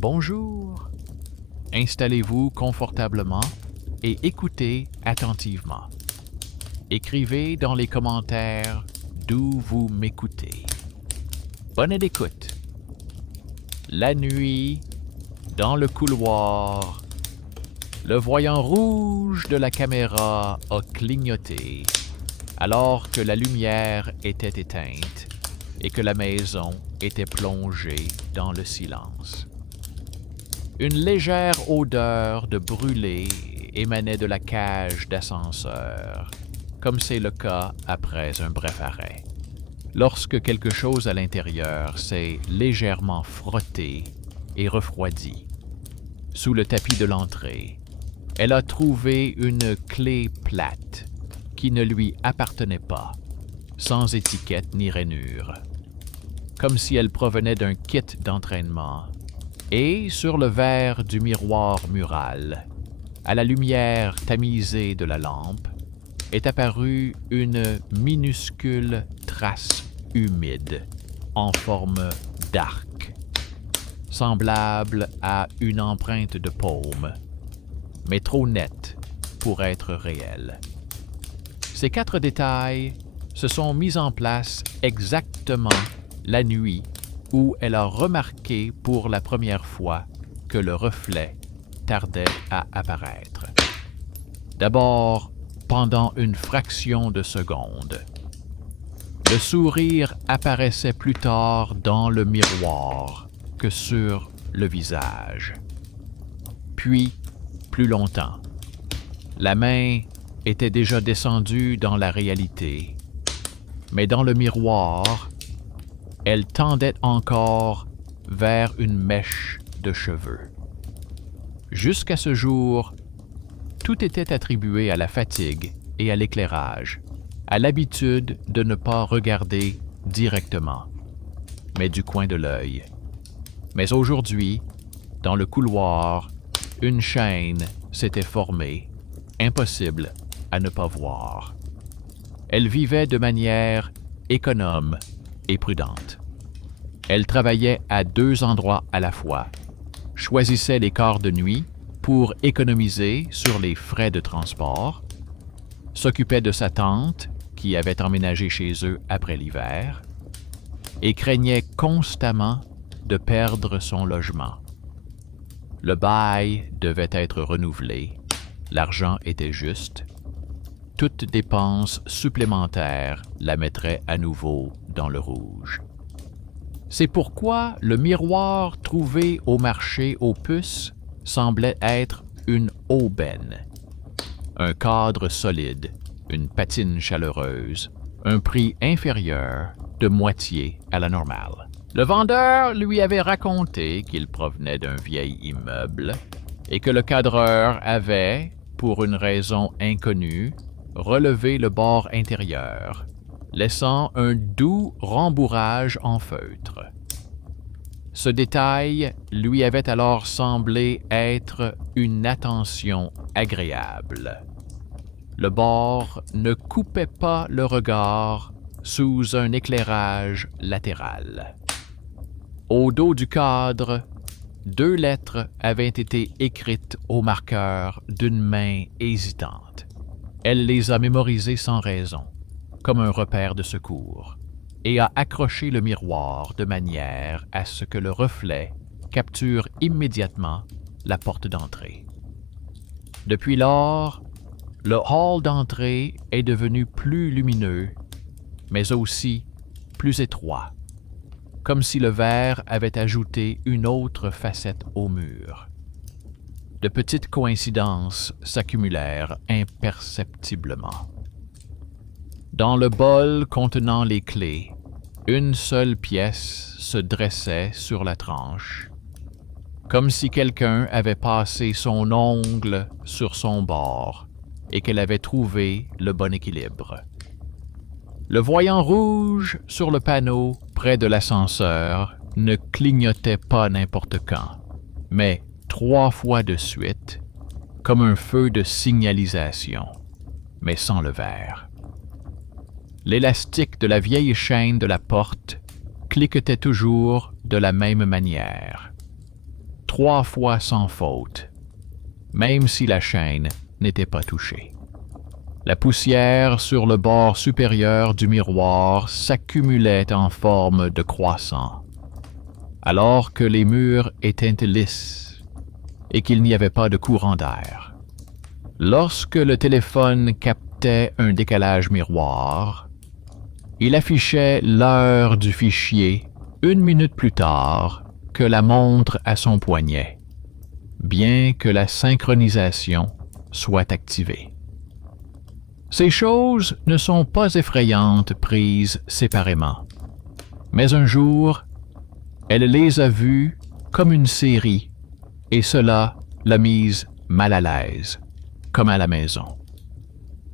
Bonjour. Installez-vous confortablement et écoutez attentivement. Écrivez dans les commentaires d'où vous m'écoutez. Bonne écoute. La nuit, dans le couloir, le voyant rouge de la caméra a clignoté alors que la lumière était éteinte et que la maison était plongée dans le silence. Une légère odeur de brûlé émanait de la cage d'ascenseur, comme c'est le cas après un bref arrêt. Lorsque quelque chose à l'intérieur s'est légèrement frotté et refroidi. Sous le tapis de l'entrée, elle a trouvé une clé plate qui ne lui appartenait pas, sans étiquette ni rainure, comme si elle provenait d'un kit d'entraînement. Et sur le verre du miroir mural, à la lumière tamisée de la lampe, est apparue une minuscule trace humide en forme d'arc, semblable à une empreinte de paume, mais trop nette pour être réelle. Ces 4 détails se sont mis en place exactement la nuit où elle a remarqué pour la première fois que le reflet tardait à apparaître. D'abord, pendant une fraction de seconde. Le sourire apparaissait plus tard dans le miroir que sur le visage. Puis, plus longtemps. La main était déjà descendue dans la réalité, mais dans le miroir, elle tendait encore vers une mèche de cheveux. Jusqu'à ce jour, tout était attribué à la fatigue et à l'éclairage, à l'habitude de ne pas regarder directement, mais du coin de l'œil. Mais aujourd'hui, dans le couloir, une chaîne s'était formée, impossible à ne pas voir. Elle vivait de manière économe et prudente. Elle travaillait à 2 endroits à la fois, choisissait les quarts de nuit pour économiser sur les frais de transport, s'occupait de sa tante qui avait emménagé chez eux après l'hiver et craignait constamment de perdre son logement. Le bail devait être renouvelé, l'argent était juste. Toute dépense supplémentaire la mettrait à nouveau dans le rouge. C'est pourquoi le miroir trouvé au marché aux puces semblait être une aubaine. Un cadre solide, une patine chaleureuse, un prix inférieur de moitié à la normale. Le vendeur lui avait raconté qu'il provenait d'un vieil immeuble et que le cadreur avait, pour une raison inconnue, relevé le bord intérieur, laissant un doux rembourrage en feutre. Ce détail lui avait alors semblé être une attention agréable. Le bord ne coupait pas le regard sous un éclairage latéral. Au dos du cadre, 2 lettres avaient été écrites au marqueur d'une main hésitante. Elle les a mémorisées sans raison, comme un repère de secours, et a accroché le miroir de manière à ce que le reflet capture immédiatement la porte d'entrée. Depuis lors, le hall d'entrée est devenu plus lumineux, mais aussi plus étroit, comme si le verre avait ajouté une autre facette au mur. De petites coïncidences s'accumulèrent imperceptiblement. Dans le bol contenant les clés, une seule pièce se dressait sur la tranche, comme si quelqu'un avait passé son ongle sur son bord et qu'elle avait trouvé le bon équilibre. Le voyant rouge sur le panneau près de l'ascenseur ne clignotait pas n'importe quand, mais 3 fois de suite, comme un feu de signalisation, mais sans le verre. L'élastique de la vieille chaîne de la porte cliquetait toujours de la même manière. 3 fois sans faute, même si la chaîne n'était pas touchée. La poussière sur le bord supérieur du miroir s'accumulait en forme de croissant, alors que les murs étaient lisses et qu'il n'y avait pas de courant d'air. Lorsque le téléphone captait un décalage miroir, il affichait l'heure du fichier 1 minute plus tard que la montre à son poignet, bien que la synchronisation soit activée. Ces choses ne sont pas effrayantes prises séparément, mais un jour, elle les a vues comme une série, et cela l'a mise mal à l'aise, comme à la maison.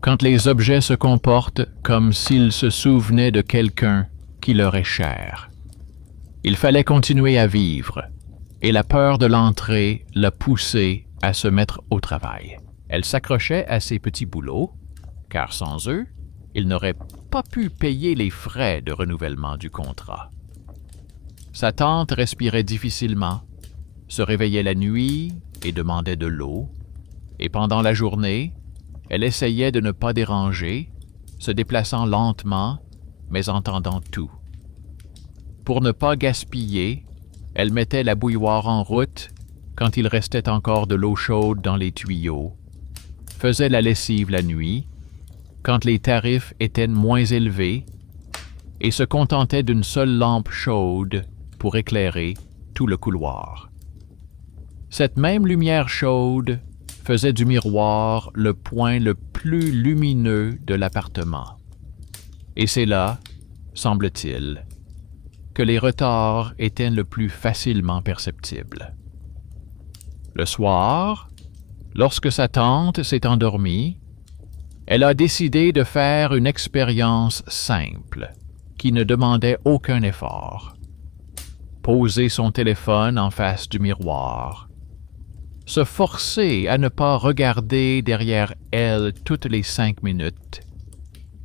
Quand les objets se comportent comme s'ils se souvenaient de quelqu'un qui leur est cher. Il fallait continuer à vivre, et la peur de l'entrée l'a poussée à se mettre au travail. Elle s'accrochait à ses petits boulots, car sans eux, il n'aurait pas pu payer les frais de renouvellement du contrat. Sa tante respirait difficilement, se réveillait la nuit et demandait de l'eau, et pendant la journée, elle essayait de ne pas déranger, se déplaçant lentement, mais entendant tout. Pour ne pas gaspiller, elle mettait la bouilloire en route quand il restait encore de l'eau chaude dans les tuyaux, faisait la lessive la nuit, quand les tarifs étaient moins élevés, et se contentait d'une seule lampe chaude pour éclairer tout le couloir. Cette même lumière chaude faisait du miroir le point le plus lumineux de l'appartement. Et c'est là, semble-t-il, que les retards étaient le plus facilement perceptibles. Le soir, lorsque sa tante s'est endormie, elle a décidé de faire une expérience simple, qui ne demandait aucun effort. Poser son téléphone en face du miroir, se forcer à ne pas regarder derrière elle toutes les 5 minutes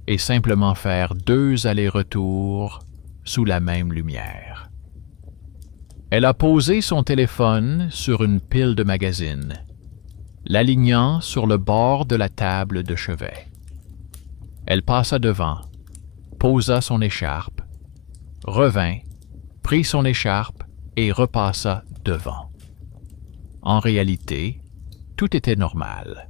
et simplement faire 2 allers-retours sous la même lumière. Elle a posé son téléphone sur une pile de magazines, l'alignant sur le bord de la table de chevet. Elle passa devant, posa son écharpe, revint, prit son écharpe et repassa devant. En réalité, tout était normal.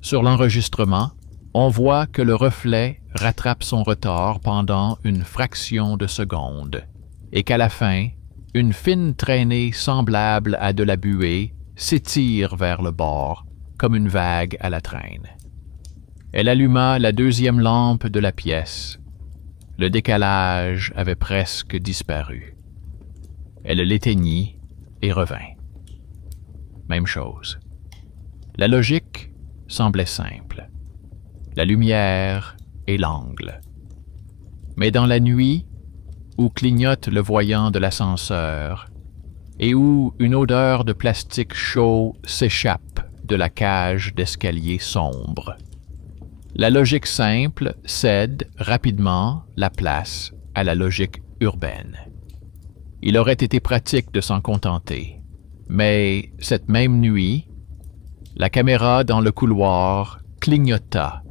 Sur l'enregistrement, on voit que le reflet rattrape son retard pendant une fraction de seconde et qu'à la fin, une fine traînée semblable à de la buée s'étire vers le bord comme une vague à la traîne. Elle alluma la 2e lampe de la pièce. Le décalage avait presque disparu. Elle l'éteignit et revint. Même chose. La logique semblait simple. La lumière et l'angle. Mais dans la nuit, où clignote le voyant de l'ascenseur et où une odeur de plastique chaud s'échappe de la cage d'escalier sombre, la logique simple cède rapidement la place à la logique urbaine. Il aurait été pratique de s'en contenter, mais cette même nuit, la caméra dans le couloir clignota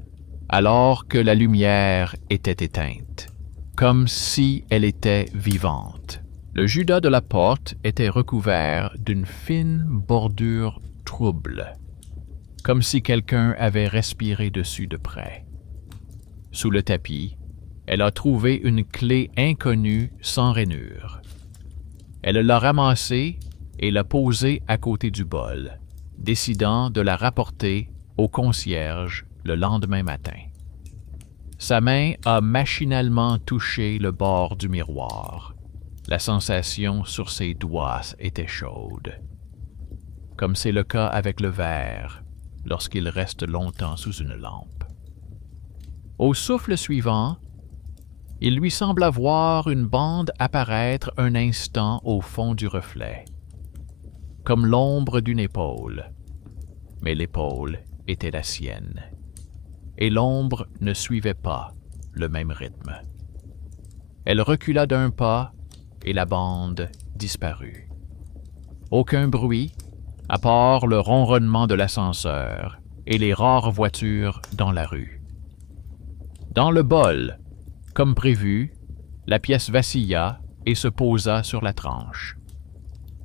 alors que la lumière était éteinte, comme si elle était vivante. Le judas de la porte était recouvert d'une fine bordure trouble, comme si quelqu'un avait respiré dessus de près. Sous le tapis, elle a trouvé une clé inconnue sans rainure. Elle l'a ramassée et l'a posée à côté du bol, décidant de la rapporter au concierge le lendemain matin. Sa main a machinalement touché le bord du miroir. La sensation sur ses doigts était chaude, comme c'est le cas avec le verre lorsqu'il reste longtemps sous une lampe. Au souffle suivant, il lui sembla voir une bande apparaître un instant au fond du reflet, comme l'ombre d'une épaule, mais l'épaule était la sienne, et l'ombre ne suivait pas le même rythme. Elle recula d'un pas et la bande disparut. Aucun bruit, à part le ronronnement de l'ascenseur et les rares voitures dans la rue. Dans le bol, comme prévu, la pièce vacilla et se posa sur la tranche.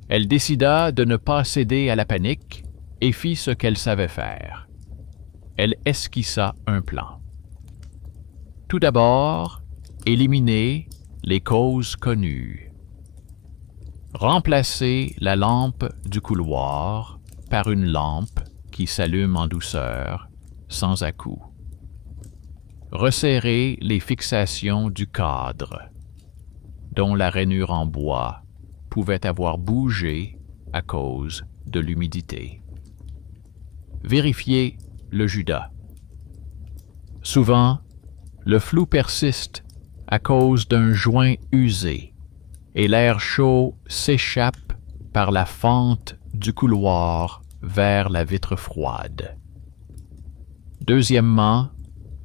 Elle décida de ne pas céder à la panique et fit ce qu'elle savait faire. Elle esquissa un plan. Tout d'abord, éliminer les causes connues. Remplacer la lampe du couloir par une lampe qui s'allume en douceur, sans à-coups. Resserrer les fixations du cadre, dont la rainure en bois pouvait avoir bougé à cause de l'humidité. Vérifier le judas. Souvent, le flou persiste à cause d'un joint usé et l'air chaud s'échappe par la fente du couloir vers la vitre froide. Deuxièmement,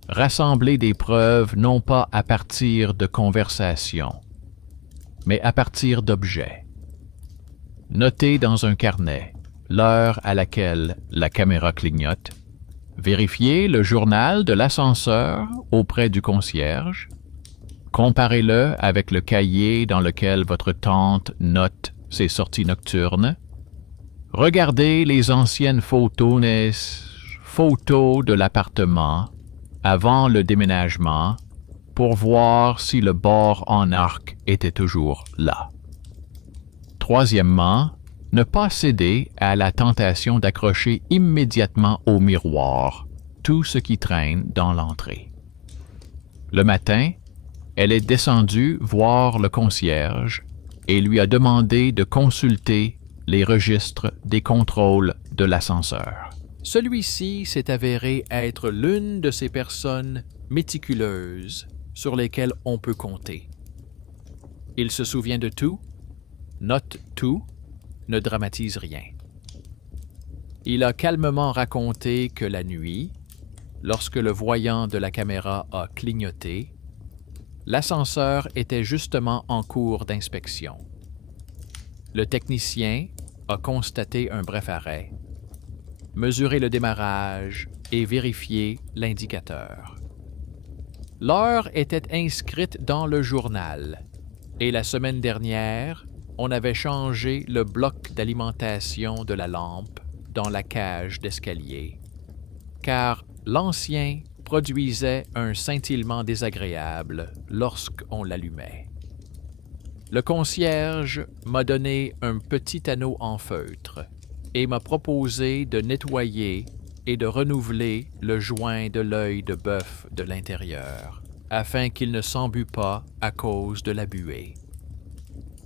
rassembler des preuves non pas à partir de conversations, mais à partir d'objets. Noter dans un carnet l'heure à laquelle la caméra clignote, vérifier le journal de l'ascenseur auprès du concierge, comparez-le avec le cahier dans lequel votre tante note ses sorties nocturnes, regardez les anciennes photos de l'appartement avant le déménagement pour voir si le bord en arc était toujours là. Troisièmement, ne pas céder à la tentation d'accrocher immédiatement au miroir tout ce qui traîne dans l'entrée. Le matin, elle est descendue voir le concierge et lui a demandé de consulter les registres des contrôles de l'ascenseur. Celui-ci s'est avéré être l'une de ces personnes méticuleuses sur lesquelles on peut compter. Il se souvient de tout, note tout, ne dramatise rien. Il a calmement raconté que la nuit, lorsque le voyant de la caméra a clignoté, l'ascenseur était justement en cours d'inspection. Le technicien a constaté un bref arrêt, mesuré le démarrage et vérifié l'indicateur. L'heure était inscrite dans le journal et la semaine dernière, on avait changé le bloc d'alimentation de la lampe dans la cage d'escalier, car l'ancien produisait un scintillement désagréable lorsqu'on l'allumait. Le concierge m'a donné un petit anneau en feutre et m'a proposé de nettoyer et de renouveler le joint de l'œil de bœuf de l'intérieur, afin qu'il ne s'embût pas à cause de la buée.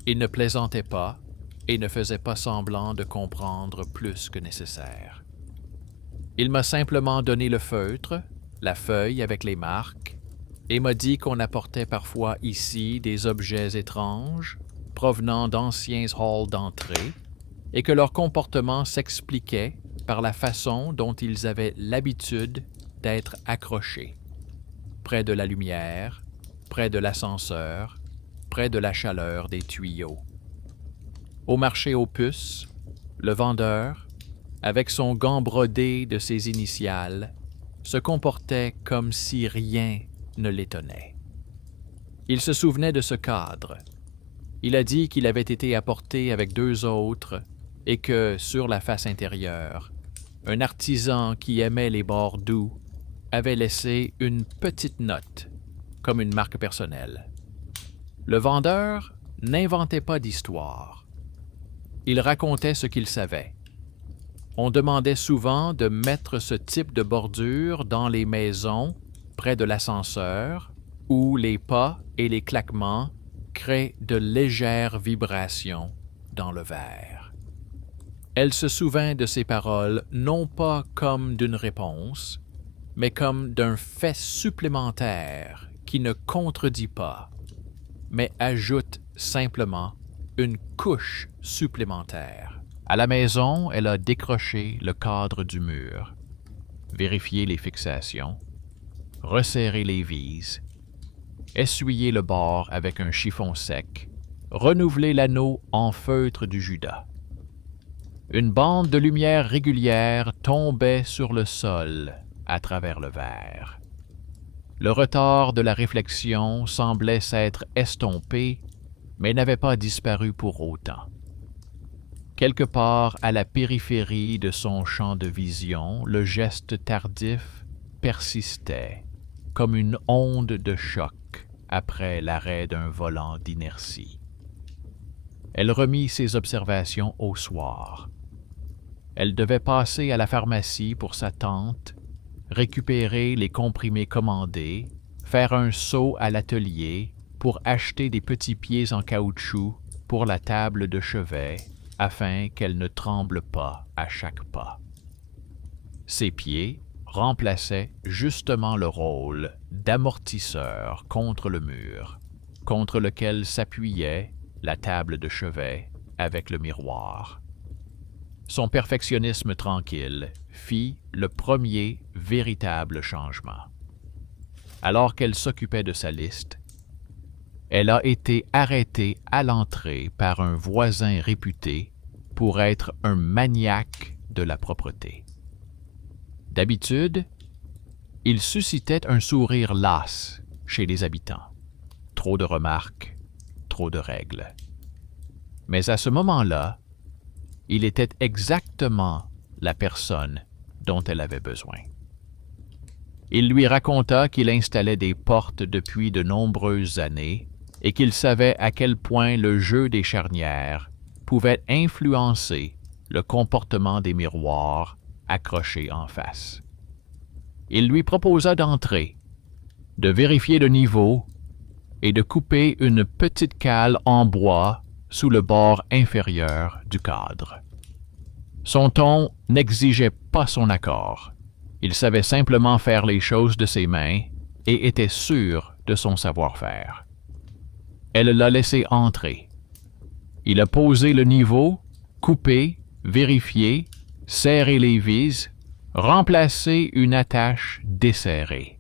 Il ne plaisantait pas et ne faisait pas semblant de comprendre plus que nécessaire. Il m'a simplement donné le feutre, la feuille avec les marques, et m'a dit qu'on apportait parfois ici des objets étranges provenant d'anciens halls d'entrée et que leur comportement s'expliquait par la façon dont ils avaient l'habitude d'être accrochés, près de la lumière, près de l'ascenseur, près de la chaleur des tuyaux. Au marché aux puces, le vendeur, avec son gant brodé de ses initiales, se comportait comme si rien ne l'étonnait. Il se souvenait de ce cadre. Il a dit qu'il avait été apporté avec 2 autres et que, sur la face intérieure, un artisan qui aimait les bords doux avait laissé une petite note, comme une marque personnelle. Le vendeur n'inventait pas d'histoire. Il racontait ce qu'il savait. On demandait souvent de mettre ce type de bordure dans les maisons près de l'ascenseur où les pas et les claquements créent de légères vibrations dans le verre. Elle se souvint de ces paroles non pas comme d'une réponse, mais comme d'un fait supplémentaire qui ne contredit pas, mais ajoute simplement une couche supplémentaire. À la maison, elle a décroché le cadre du mur, vérifié les fixations, resserré les vises, essuyé le bord avec un chiffon sec, renouvelé l'anneau en feutre du judas. Une bande de lumière régulière tombait sur le sol à travers le verre. Le retard de la réflexion semblait s'être estompé, mais n'avait pas disparu pour autant. Quelque part à la périphérie de son champ de vision, le geste tardif persistait, comme une onde de choc après l'arrêt d'un volant d'inertie. Elle remit ses observations au soir. Elle devait passer à la pharmacie pour sa tante, récupérer les comprimés commandés, faire un saut à l'atelier pour acheter des petits pieds en caoutchouc pour la table de chevet afin qu'elle ne tremble pas à chaque pas. Ces pieds remplaçaient justement le rôle d'amortisseur contre le mur, contre lequel s'appuyait la table de chevet avec le miroir. Son perfectionnisme tranquille fit le premier véritable changement. Alors qu'elle s'occupait de sa liste, elle a été arrêtée à l'entrée par un voisin réputé pour être un maniaque de la propreté. D'habitude, il suscitait un sourire las chez les habitants. Trop de remarques, trop de règles. Mais à ce moment-là, il était exactement la personne dont elle avait besoin. Il lui raconta qu'il installait des portes depuis de nombreuses années et qu'il savait à quel point le jeu des charnières pouvait influencer le comportement des miroirs accrochés en face. Il lui proposa d'entrer, de vérifier le niveau et de couper une petite cale en bois sous le bord inférieur du cadre. Son ton n'exigeait pas son accord. Il savait simplement faire les choses de ses mains et était sûr de son savoir-faire. Elle l'a laissé entrer. Il a posé le niveau, coupé, vérifié, serré les vis, remplacé une attache desserrée.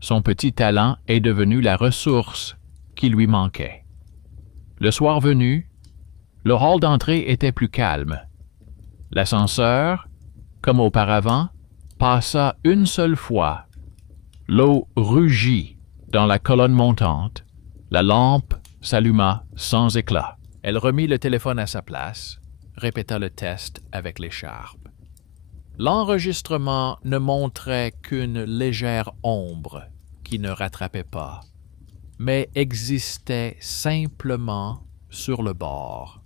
Son petit talent est devenu la ressource qui lui manquait. Le soir venu, le hall d'entrée était plus calme. L'ascenseur, comme auparavant, passa une seule fois. L'eau rugit dans la colonne montante. La lampe s'alluma sans éclat. Elle remit le téléphone à sa place, répéta le test avec l'écharpe. L'enregistrement ne montrait qu'une légère ombre qui ne rattrapait pas, mais existait simplement sur le bord,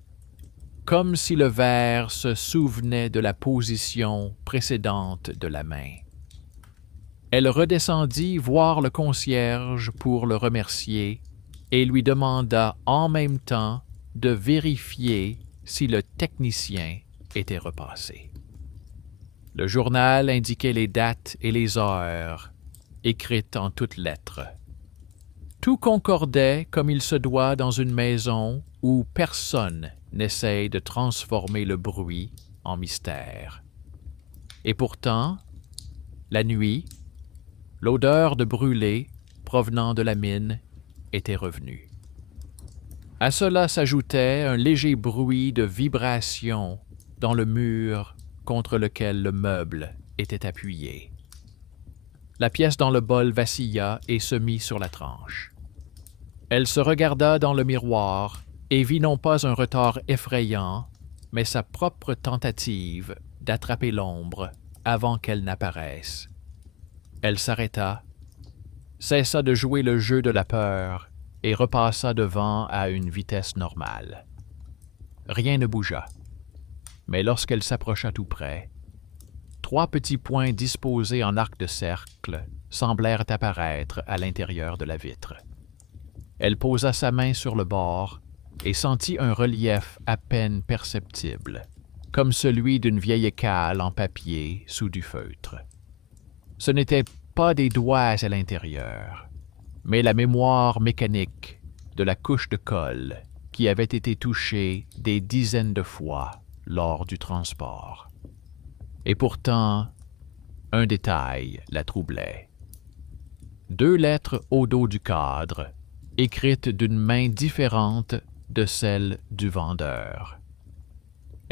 comme si le verre se souvenait de la position précédente de la main. Elle redescendit voir le concierge pour le remercier et lui demanda en même temps de vérifier si le technicien était repassé. Le journal indiquait les dates et les heures, écrites en toutes lettres. Tout concordait comme il se doit dans une maison où personne n'essaye de transformer le bruit en mystère. Et pourtant, la nuit, l'odeur de brûlé provenant de la mine était revenue. À cela s'ajoutait un léger bruit de vibration dans le mur contre lequel le meuble était appuyé. La pièce dans le bol vacilla et se mit sur la tranche. Elle se regarda dans le miroir et vit non pas un retard effrayant, mais sa propre tentative d'attraper l'ombre avant qu'elle n'apparaisse. Elle s'arrêta, cessa de jouer le jeu de la peur et repassa devant à une vitesse normale. Rien ne bougea, mais lorsqu'elle s'approcha tout près, 3 petits points disposés en arc de cercle semblèrent apparaître à l'intérieur de la vitre. Elle posa sa main sur le bord et sentit un relief à peine perceptible, comme celui d'une vieille cale en papier sous du feutre. Ce n'étaient pas des doigts à l'intérieur, mais la mémoire mécanique de la couche de colle qui avait été touchée des dizaines de fois lors du transport. Et pourtant, un détail la troublait. 2 lettres au dos du cadre, écrites d'une main différente de celle du vendeur.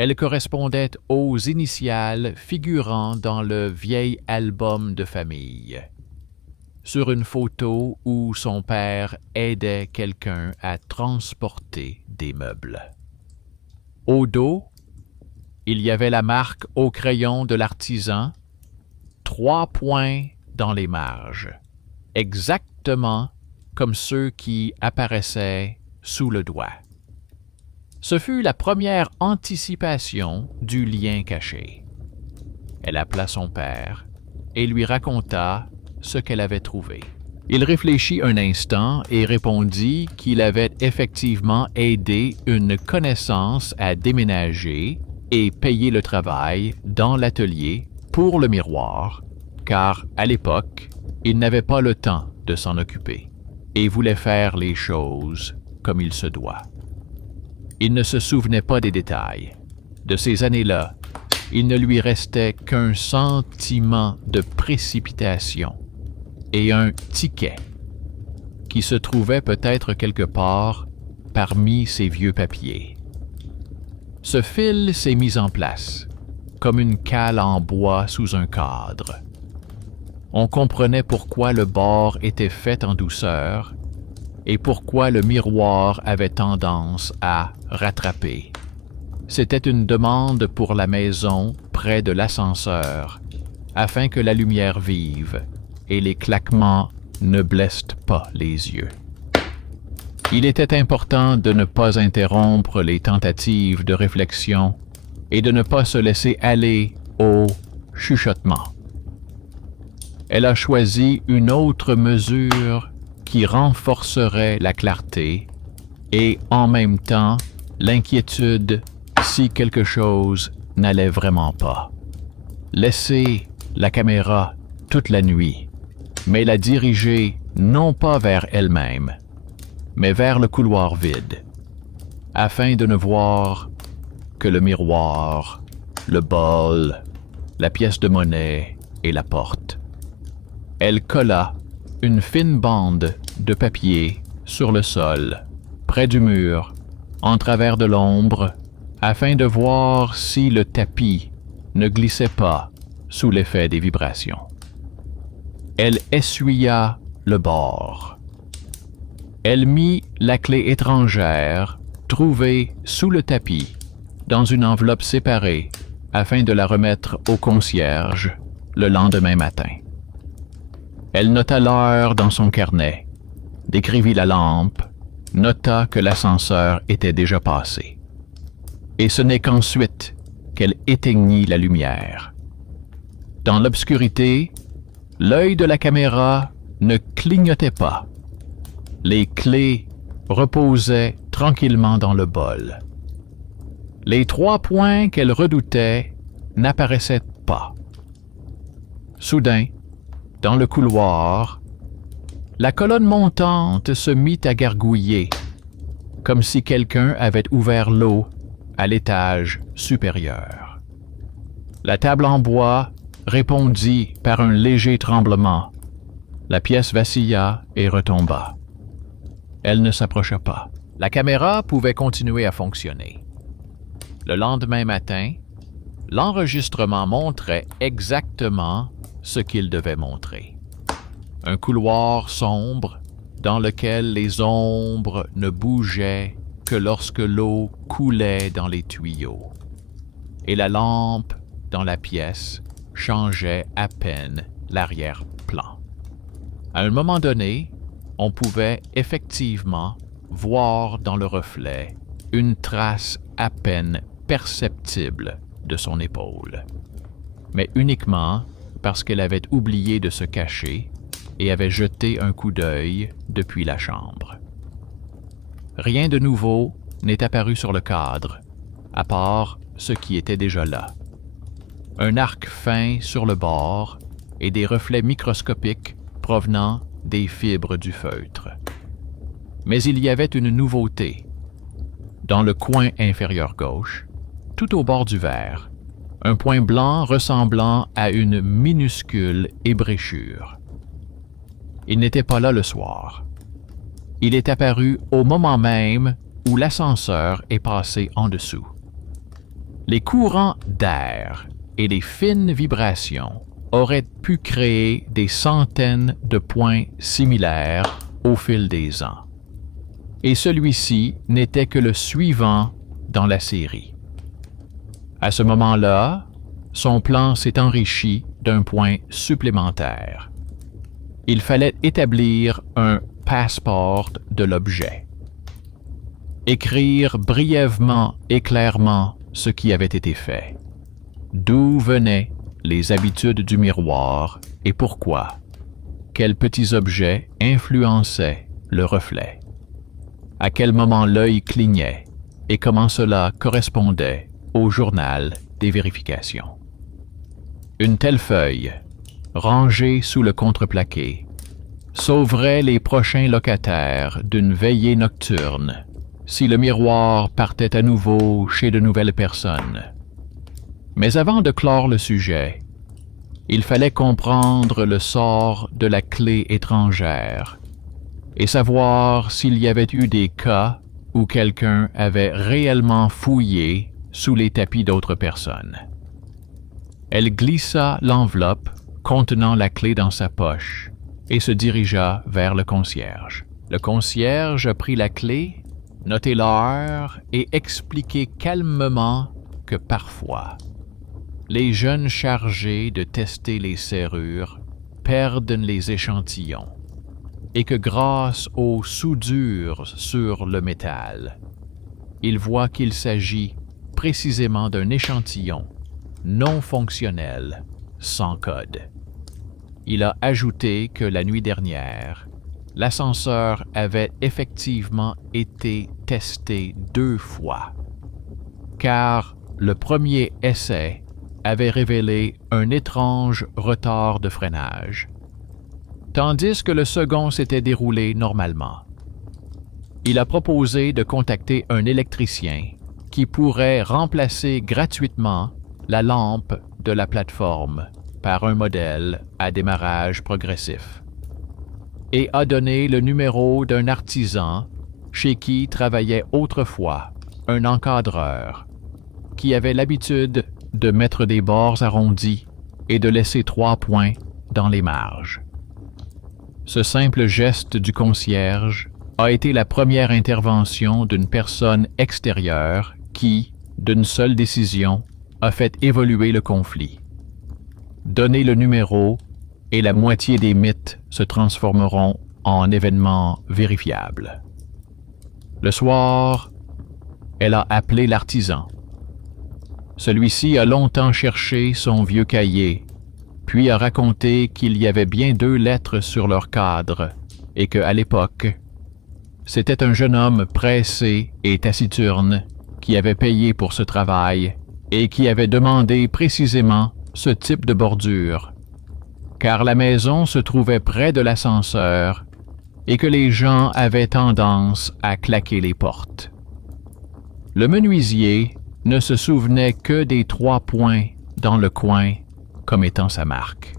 Elle correspondait aux initiales figurant dans le vieil album de famille, sur une photo où son père aidait quelqu'un à transporter des meubles. Au dos, il y avait la marque au crayon de l'artisan, 3 points dans les marges, exactement comme ceux qui apparaissaient sous le doigt. Ce fut la première anticipation du lien caché. Elle appela son père et lui raconta ce qu'elle avait trouvé. Il réfléchit un instant et répondit qu'il avait effectivement aidé une connaissance à déménager et payer le travail dans l'atelier pour le miroir, car à l'époque, il n'avait pas le temps de s'en occuper et voulait faire les choses comme il se doit. Il ne se souvenait pas des détails. De ces années-là, il ne lui restait qu'un sentiment de précipitation et un ticket qui se trouvait peut-être quelque part parmi ses vieux papiers. Ce fil s'est mis en place, comme une cale en bois sous un cadre. On comprenait pourquoi le bord était fait en douceur et pourquoi le miroir avait tendance à rattraper. C'était une demande pour la maison près de l'ascenseur, afin que la lumière vive et les claquements ne blessent pas les yeux. Il était important de ne pas interrompre les tentatives de réflexion et de ne pas se laisser aller au chuchotement. Elle a choisi une autre mesure qui renforcerait la clarté et en même temps l'inquiétude si quelque chose n'allait vraiment pas. Laisser la caméra toute la nuit, mais la diriger non pas vers elle-même, mais vers le couloir vide, afin de ne voir que le miroir, le bol, la pièce de monnaie et la porte. Elle colla une fine bande de papier sur le sol, près du mur, en travers de l'ombre, afin de voir si le tapis ne glissait pas sous l'effet des vibrations. Elle essuya le bord. Elle mit la clé étrangère, trouvée sous le tapis, dans une enveloppe séparée, afin de la remettre au concierge le lendemain matin. Elle nota l'heure dans son carnet, décrivit la lampe, nota que l'ascenseur était déjà passé. Et ce n'est qu'ensuite qu'elle éteignit la lumière. Dans l'obscurité, l'œil de la caméra ne clignotait pas. Les clés reposaient tranquillement dans le bol. Les 3 points qu'elle redoutait n'apparaissaient pas. Soudain, dans le couloir, la colonne montante se mit à gargouiller, comme si quelqu'un avait ouvert l'eau à l'étage supérieur. La table en bois répondit par un léger tremblement. La pièce vacilla et retomba. Elle ne s'approcha pas. La caméra pouvait continuer à fonctionner. Le lendemain matin, l'enregistrement montrait exactement ce qu'il devait montrer. Un couloir sombre dans lequel les ombres ne bougeaient que lorsque l'eau coulait dans les tuyaux. Et la lampe dans la pièce changeait à peine l'arrière-plan. À un moment donné, on pouvait effectivement voir dans le reflet une trace à peine perceptible de son épaule, mais uniquement parce qu'elle avait oublié de se cacher et avait jeté un coup d'œil depuis la chambre. Rien de nouveau n'est apparu sur le cadre, à part ce qui était déjà là. Un arc fin sur le bord et des reflets microscopiques provenant des fibres du feutre. Mais il y avait une nouveauté. Dans le coin inférieur gauche, tout au bord du verre, un point blanc ressemblant à une minuscule ébréchure. Il n'était pas là le soir. Il est apparu au moment même où l'ascenseur est passé en dessous. Les courants d'air et les fines vibrations auraient pu créer des centaines de points similaires au fil des ans. Et celui-ci n'était que le suivant dans la série. À ce moment-là, son plan s'est enrichi d'un point supplémentaire. Il fallait établir un passeport de l'objet. Écrire brièvement et clairement ce qui avait été fait. D'où venaient les habitudes du miroir et pourquoi. Quels petits objets influençaient le reflet. À quel moment l'œil clignait et comment cela correspondait au journal des vérifications. Une telle feuille, rangée sous le contreplaqué, sauverait les prochains locataires d'une veillée nocturne si le miroir partait à nouveau chez de nouvelles personnes. Mais avant de clore le sujet, il fallait comprendre le sort de la clé étrangère et savoir s'il y avait eu des cas où quelqu'un avait réellement fouillé sous les tapis d'autres personnes. Elle glissa l'enveloppe contenant la clé dans sa poche et se dirigea vers le concierge. Le concierge prit la clé, noté l'heure et expliquait calmement que parfois, les jeunes chargés de tester les serrures perdent les échantillons et que grâce aux soudures sur le métal, ils voient qu'il s'agit précisément d'un échantillon non fonctionnel, sans code. Il a ajouté que la nuit dernière, l'ascenseur avait effectivement été testé 2 fois, car le premier essai avait révélé un étrange retard de freinage, tandis que le second s'était déroulé normalement. Il a proposé de contacter un électricien qui pourrait remplacer gratuitement la lampe de la plateforme par un modèle à démarrage progressif, et a donné le numéro d'un artisan chez qui travaillait autrefois un encadreur qui avait l'habitude de mettre des bords arrondis et de laisser 3 points dans les marges. Ce simple geste du concierge a été la première intervention d'une personne extérieure qui, d'une seule décision, a fait évoluer le conflit. Donner le numéro et la moitié des mythes se transformeront en événements vérifiables. Le soir, elle a appelé l'artisan. Celui-ci a longtemps cherché son vieux cahier, puis a raconté qu'il y avait bien 2 lettres sur leur cadre et qu'à l'époque, c'était un jeune homme pressé et taciturne qui avait payé pour ce travail et qui avait demandé précisément ce type de bordure, car la maison se trouvait près de l'ascenseur et que les gens avaient tendance à claquer les portes. Le menuisier ne se souvenait que des 3 points dans le coin comme étant sa marque.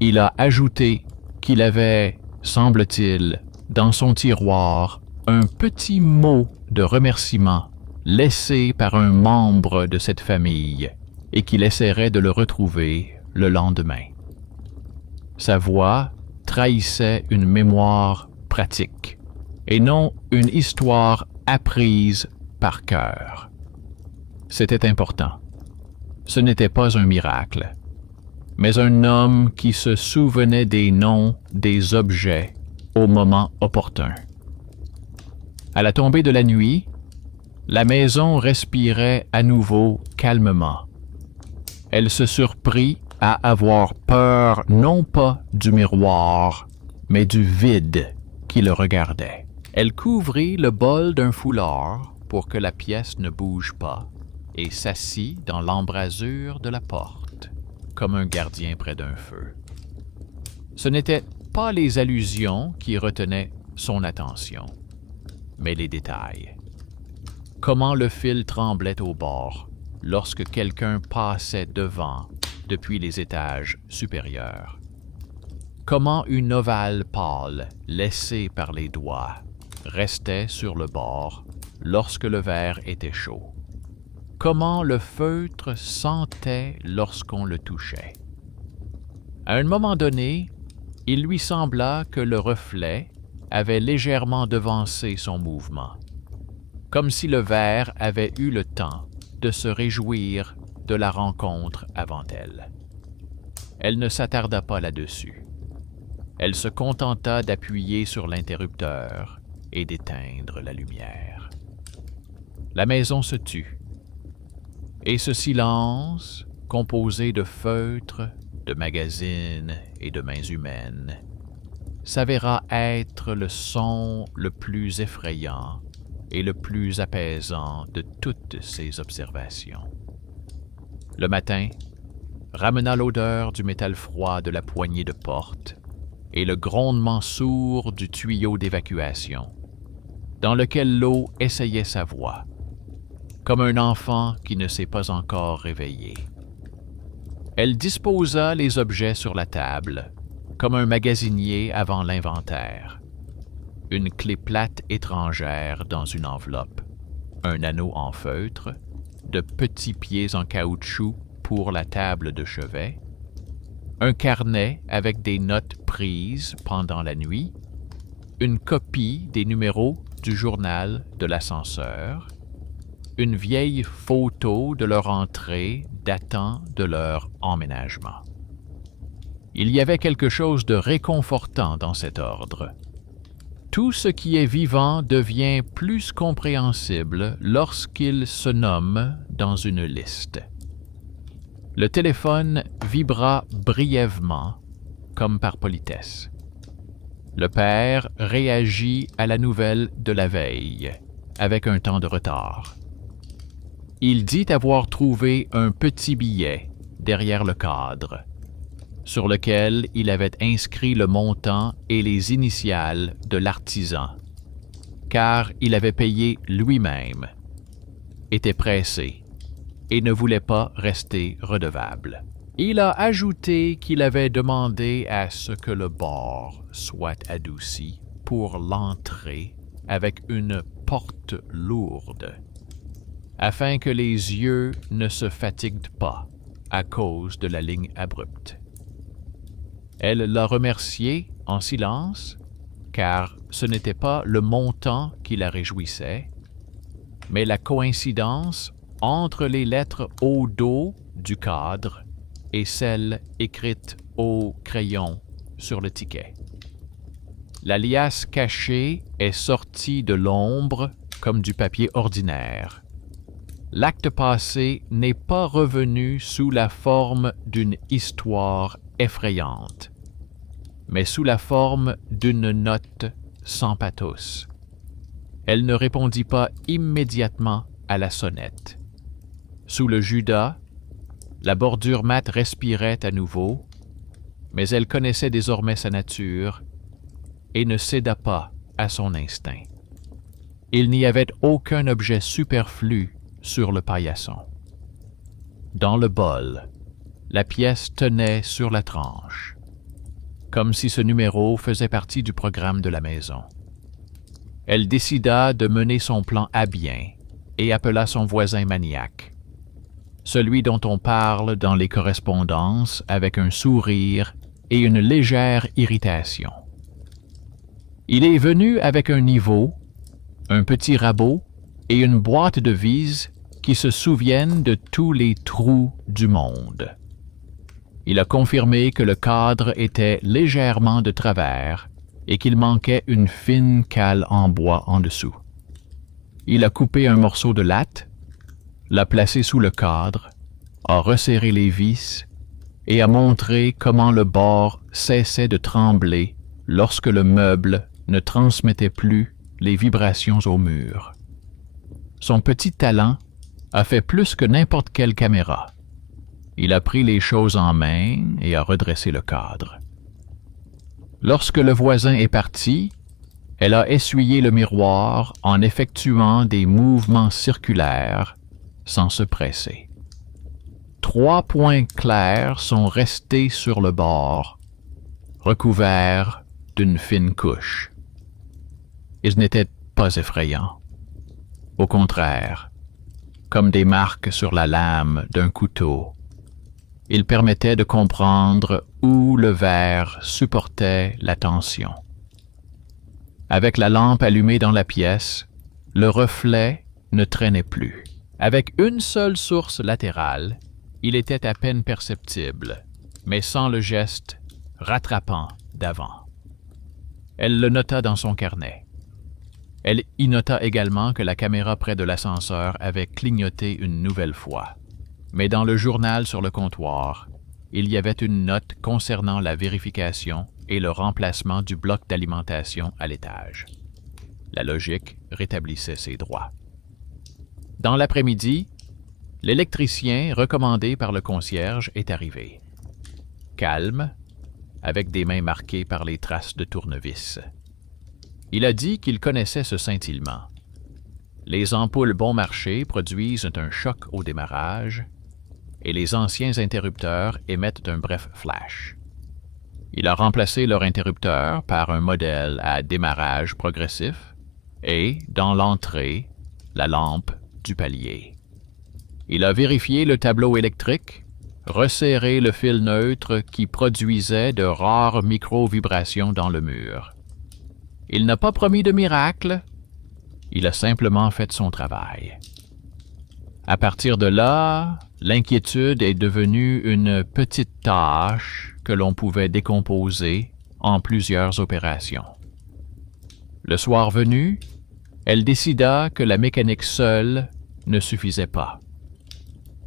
Il a ajouté qu'il avait, semble-t-il, dans son tiroir, un petit mot de remerciement laissé par un membre de cette famille et qu'il essaierait de le retrouver le lendemain. Sa voix trahissait une mémoire pratique et non une histoire apprise par cœur. C'était important. Ce n'était pas un miracle, mais un homme qui se souvenait des noms des objets au moment opportun. À la tombée de la nuit, la maison respirait à nouveau calmement. Elle se surprit à avoir peur non pas du miroir, mais du vide qui le regardait. Elle couvrit le bol d'un foulard pour que la pièce ne bouge pas et s'assit dans l'embrasure de la porte, comme un gardien près d'un feu. Ce n'étaient pas les allusions qui retenaient son attention, mais les détails. Comment le fil tremblait au bord lorsque quelqu'un passait devant depuis les étages supérieurs. Comment une ovale pâle laissée par les doigts restait sur le bord lorsque le verre était chaud. comment le feutre sentait lorsqu'on le touchait. À un moment donné, il lui sembla que le reflet avait légèrement devancé son mouvement, comme si le verre avait eu le temps de se réjouir de la rencontre avant elle. Elle ne s'attarda pas là-dessus. Elle se contenta d'appuyer sur l'interrupteur et d'éteindre la lumière. La maison se tut, et ce silence, composé de feutres, de magazines et de mains humaines, s'avéra être le son le plus effrayant et le plus apaisant de toutes ces observations. Le matin ramena l'odeur du métal froid de la poignée de porte et le grondement sourd du tuyau d'évacuation, dans lequel l'eau essayait sa voix, comme un enfant qui ne s'est pas encore réveillé. Elle disposa les objets sur la table, comme un magasinier avant l'inventaire. Une clé plate étrangère dans une enveloppe, un anneau en feutre, de petits pieds en caoutchouc pour la table de chevet, un carnet avec des notes prises pendant la nuit, une copie des numéros du journal de l'ascenseur, une vieille photo de leur entrée datant de leur emménagement. Il y avait quelque chose de réconfortant dans cet ordre. Tout ce qui est vivant devient plus compréhensible lorsqu'il se nomme dans une liste. Le téléphone vibra brièvement, comme par politesse. Le père réagit à la nouvelle de la veille, avec un temps de retard. Il dit avoir trouvé un petit billet derrière le cadre, sur lequel il avait inscrit le montant et les initiales de l'artisan, car il avait payé lui-même, était pressé et ne voulait pas rester redevable. Il a ajouté qu'il avait demandé à ce que le bord soit adouci pour l'entrée avec une porte lourde, afin que les yeux ne se fatiguent pas à cause de la ligne abrupte. Elle l'a remercié en silence, car ce n'était pas le montant qui la réjouissait, mais la coïncidence entre les lettres au dos du cadre et celles écrites au crayon sur le ticket. La liasse cachée est sortie de l'ombre comme du papier ordinaire. L'acte passé n'est pas revenu sous la forme d'une histoire effrayante, mais sous la forme d'une note sans pathos. Elle ne répondit pas immédiatement à la sonnette. Sous le Judas, la bordure mate respirait à nouveau, mais elle connaissait désormais sa nature et ne céda pas à son instinct. Il n'y avait aucun objet superflu sur le paillasson. Dans le bol, la pièce tenait sur la tranche, comme si ce numéro faisait partie du programme de la maison. Elle décida de mener son plan à bien et appela son voisin maniaque, celui dont on parle dans les correspondances avec un sourire et une légère irritation. Il est venu avec un niveau, un petit rabot et une boîte de vis qui se souviennent de tous les trous du monde. Il a confirmé que le cadre était légèrement de travers et qu'il manquait une fine cale en bois en dessous. Il a coupé un morceau de latte, l'a placé sous le cadre, a resserré les vis et a montré comment le bord cessait de trembler lorsque le meuble ne transmettait plus les vibrations au mur. Son petit talent a fait plus que n'importe quelle caméra. Il a pris les choses en main et a redressé le cadre. Lorsque le voisin est parti, elle a essuyé le miroir en effectuant des mouvements circulaires sans se presser. 3 points clairs sont restés sur le bord, recouverts d'une fine couche. Ils n'étaient pas effrayants. Au contraire, comme des marques sur la lame d'un couteau. Il permettait de comprendre où le verre supportait la tension. Avec la lampe allumée dans la pièce, le reflet ne traînait plus. Avec une seule source latérale, il était à peine perceptible, mais sans le geste rattrapant d'avant. Elle le nota dans son carnet. Elle y nota également que la caméra près de l'ascenseur avait clignoté une nouvelle fois. Mais dans le journal sur le comptoir, il y avait une note concernant la vérification et le remplacement du bloc d'alimentation à l'étage. La logique rétablissait ses droits. Dans l'après-midi, l'électricien recommandé par le concierge est arrivé. Calme, avec des mains marquées par les traces de tournevis. Il a dit qu'il connaissait ce scintillement. Les ampoules bon marché produisent un choc au démarrage et les anciens interrupteurs émettent un bref flash. Il a remplacé leur interrupteur par un modèle à démarrage progressif et, dans l'entrée, la lampe du palier. Il a vérifié le tableau électrique, resserré le fil neutre qui produisait de rares micro-vibrations dans le mur. Il n'a pas promis de miracle, il a simplement fait son travail. À partir de là, l'inquiétude est devenue une petite tâche que l'on pouvait décomposer en plusieurs opérations. Le soir venu, elle décida que la mécanique seule ne suffisait pas.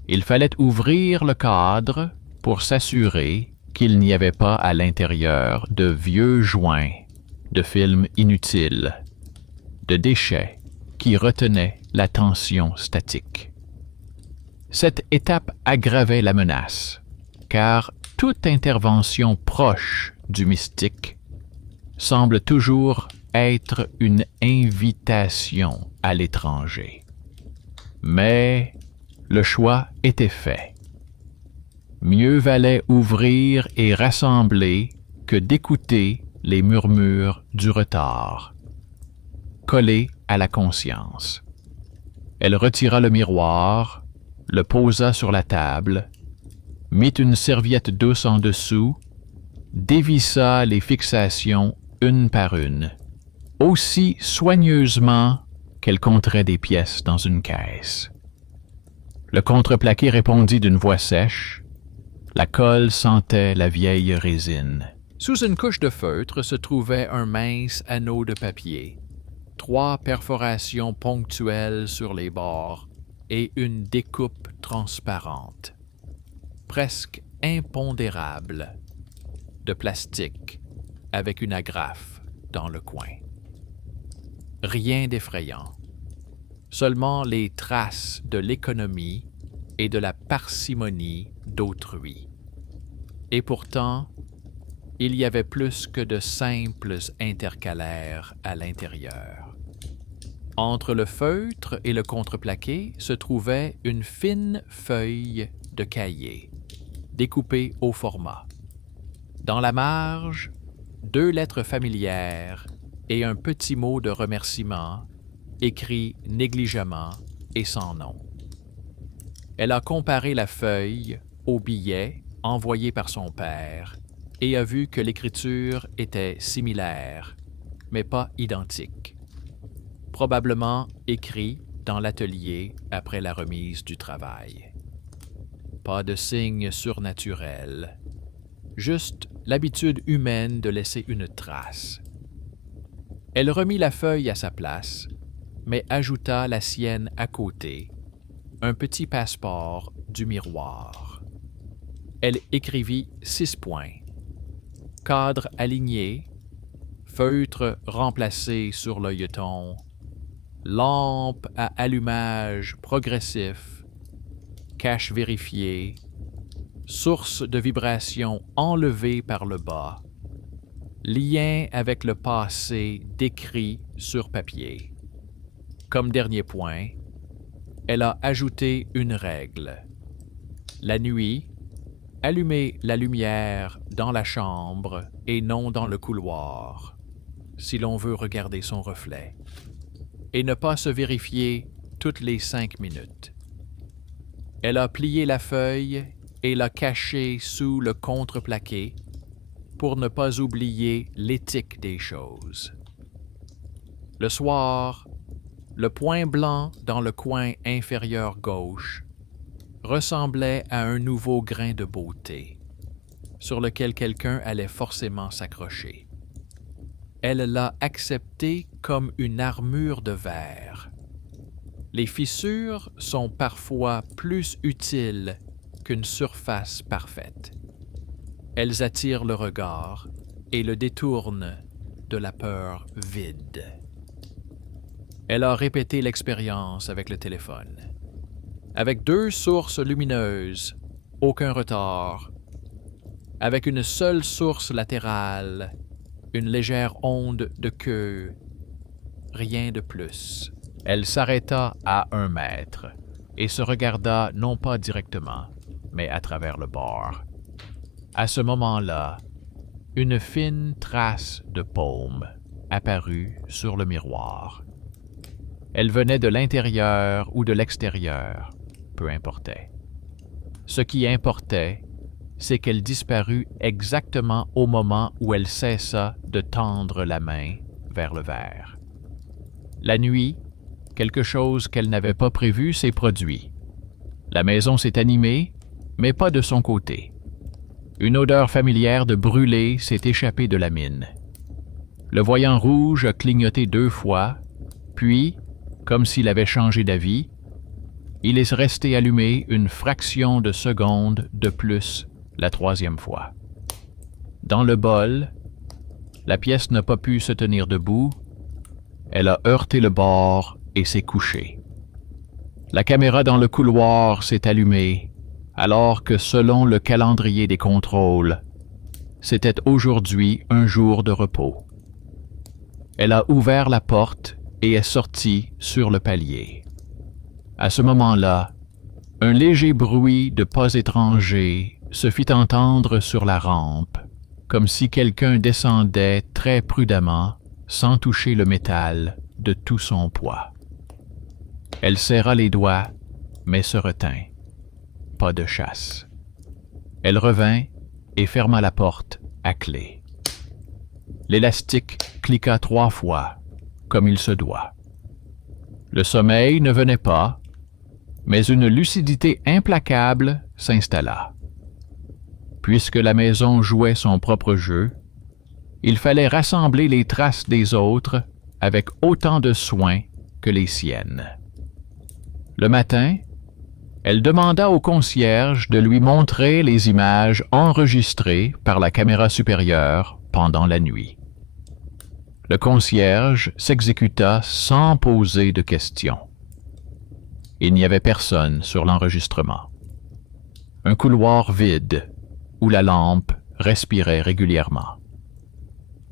Il fallait ouvrir le cadre pour s'assurer qu'il n'y avait pas à l'intérieur de vieux joints, de films inutiles, de déchets qui retenaient la tension statique. Cette étape aggravait la menace, car toute intervention proche du mystique semble toujours être une invitation à l'étranger. Mais le choix était fait. Mieux valait ouvrir et rassembler que d'écouter les murmures du retard, collés à la conscience. Elle retira le miroir, le posa sur la table, mit une serviette douce en dessous, dévissa les fixations une par une, aussi soigneusement qu'elle compterait des pièces dans une caisse. Le contreplaqué répondit d'une voix sèche. La colle sentait la vieille résine. Sous une couche de feutre se trouvait un mince anneau de papier, 3 perforations ponctuelles sur les bords et une découpe transparente, presque impondérable, de plastique avec une agrafe dans le coin. Rien d'effrayant, seulement les traces de l'économie et de la parcimonie d'autrui. Et pourtant, il y avait plus que de simples intercalaires à l'intérieur. Entre le feutre et le contreplaqué se trouvait une fine feuille de cahier, découpée au format. Dans la marge, 2 lettres familières et un petit mot de remerciement, écrit négligemment et sans nom. Elle a comparé la feuille au billet envoyé par son père et a vu que l'écriture était similaire, mais pas identique. Probablement écrit dans l'atelier après la remise du travail. Pas de signe surnaturel, juste l'habitude humaine de laisser une trace. Elle remit la feuille à sa place, mais ajouta la sienne à côté, un petit passeport du miroir. Elle écrivit 6 points. Cadre aligné, feutre remplacé sur l'œilleton, lampe à allumage progressif, cache vérifié, source de vibration enlevée par le bas, lien avec le passé décrit sur papier. Comme dernier point, elle a ajouté une règle. La nuit, allumer la lumière dans la chambre et non dans le couloir, si l'on veut regarder son reflet, et ne pas se vérifier toutes les 5 minutes. Elle a plié la feuille et l'a cachée sous le contreplaqué pour ne pas oublier l'éthique des choses. Le soir, le point blanc dans le coin inférieur gauche ressemblait à un nouveau grain de beauté, sur lequel quelqu'un allait forcément s'accrocher. Elle l'a accepté comme une armure de verre. Les fissures sont parfois plus utiles qu'une surface parfaite. Elles attirent le regard et le détournent de la peur vide. Elle a répété l'expérience avec le téléphone. Avec 2 sources lumineuses, aucun retard. Avec une seule source latérale, une légère onde de queue, rien de plus. Elle s'arrêta à 1 mètre et se regarda non pas directement, mais à travers le bord. À ce moment-là, une fine trace de paume apparut sur le miroir. Elle venait de l'intérieur ou de l'extérieur, peu importait. Ce qui importait, c'est qu'elle disparut exactement au moment où elle cessa de tendre la main vers le verre. La nuit, quelque chose qu'elle n'avait pas prévu s'est produit. La maison s'est animée, mais pas de son côté. Une odeur familière de brûlé s'est échappée de la mine. Le voyant rouge a clignoté 2 fois, puis, comme s'il avait changé d'avis, il est resté allumé une fraction de seconde de plus la 3e fois. Dans le bol, la pièce n'a pas pu se tenir debout, elle a heurté le bord et s'est couchée. La caméra dans le couloir s'est allumée, alors que selon le calendrier des contrôles, c'était aujourd'hui un jour de repos. Elle a ouvert la porte et est sortie sur le palier. À ce moment-là, un léger bruit de pas étrangers se fit entendre sur la rampe, comme si quelqu'un descendait très prudemment, sans toucher le métal de tout son poids. Elle serra les doigts, mais se retint. Pas de chasse. Elle revint et ferma la porte à clé. L'élastique cliqua 3 fois, comme il se doit. Le sommeil ne venait pas, mais une lucidité implacable s'installa. Puisque la maison jouait son propre jeu, il fallait rassembler les traces des autres avec autant de soin que les siennes. Le matin, elle demanda au concierge de lui montrer les images enregistrées par la caméra supérieure pendant la nuit. Le concierge s'exécuta sans poser de questions. Il n'y avait personne sur l'enregistrement. Un couloir vide où la lampe respirait régulièrement.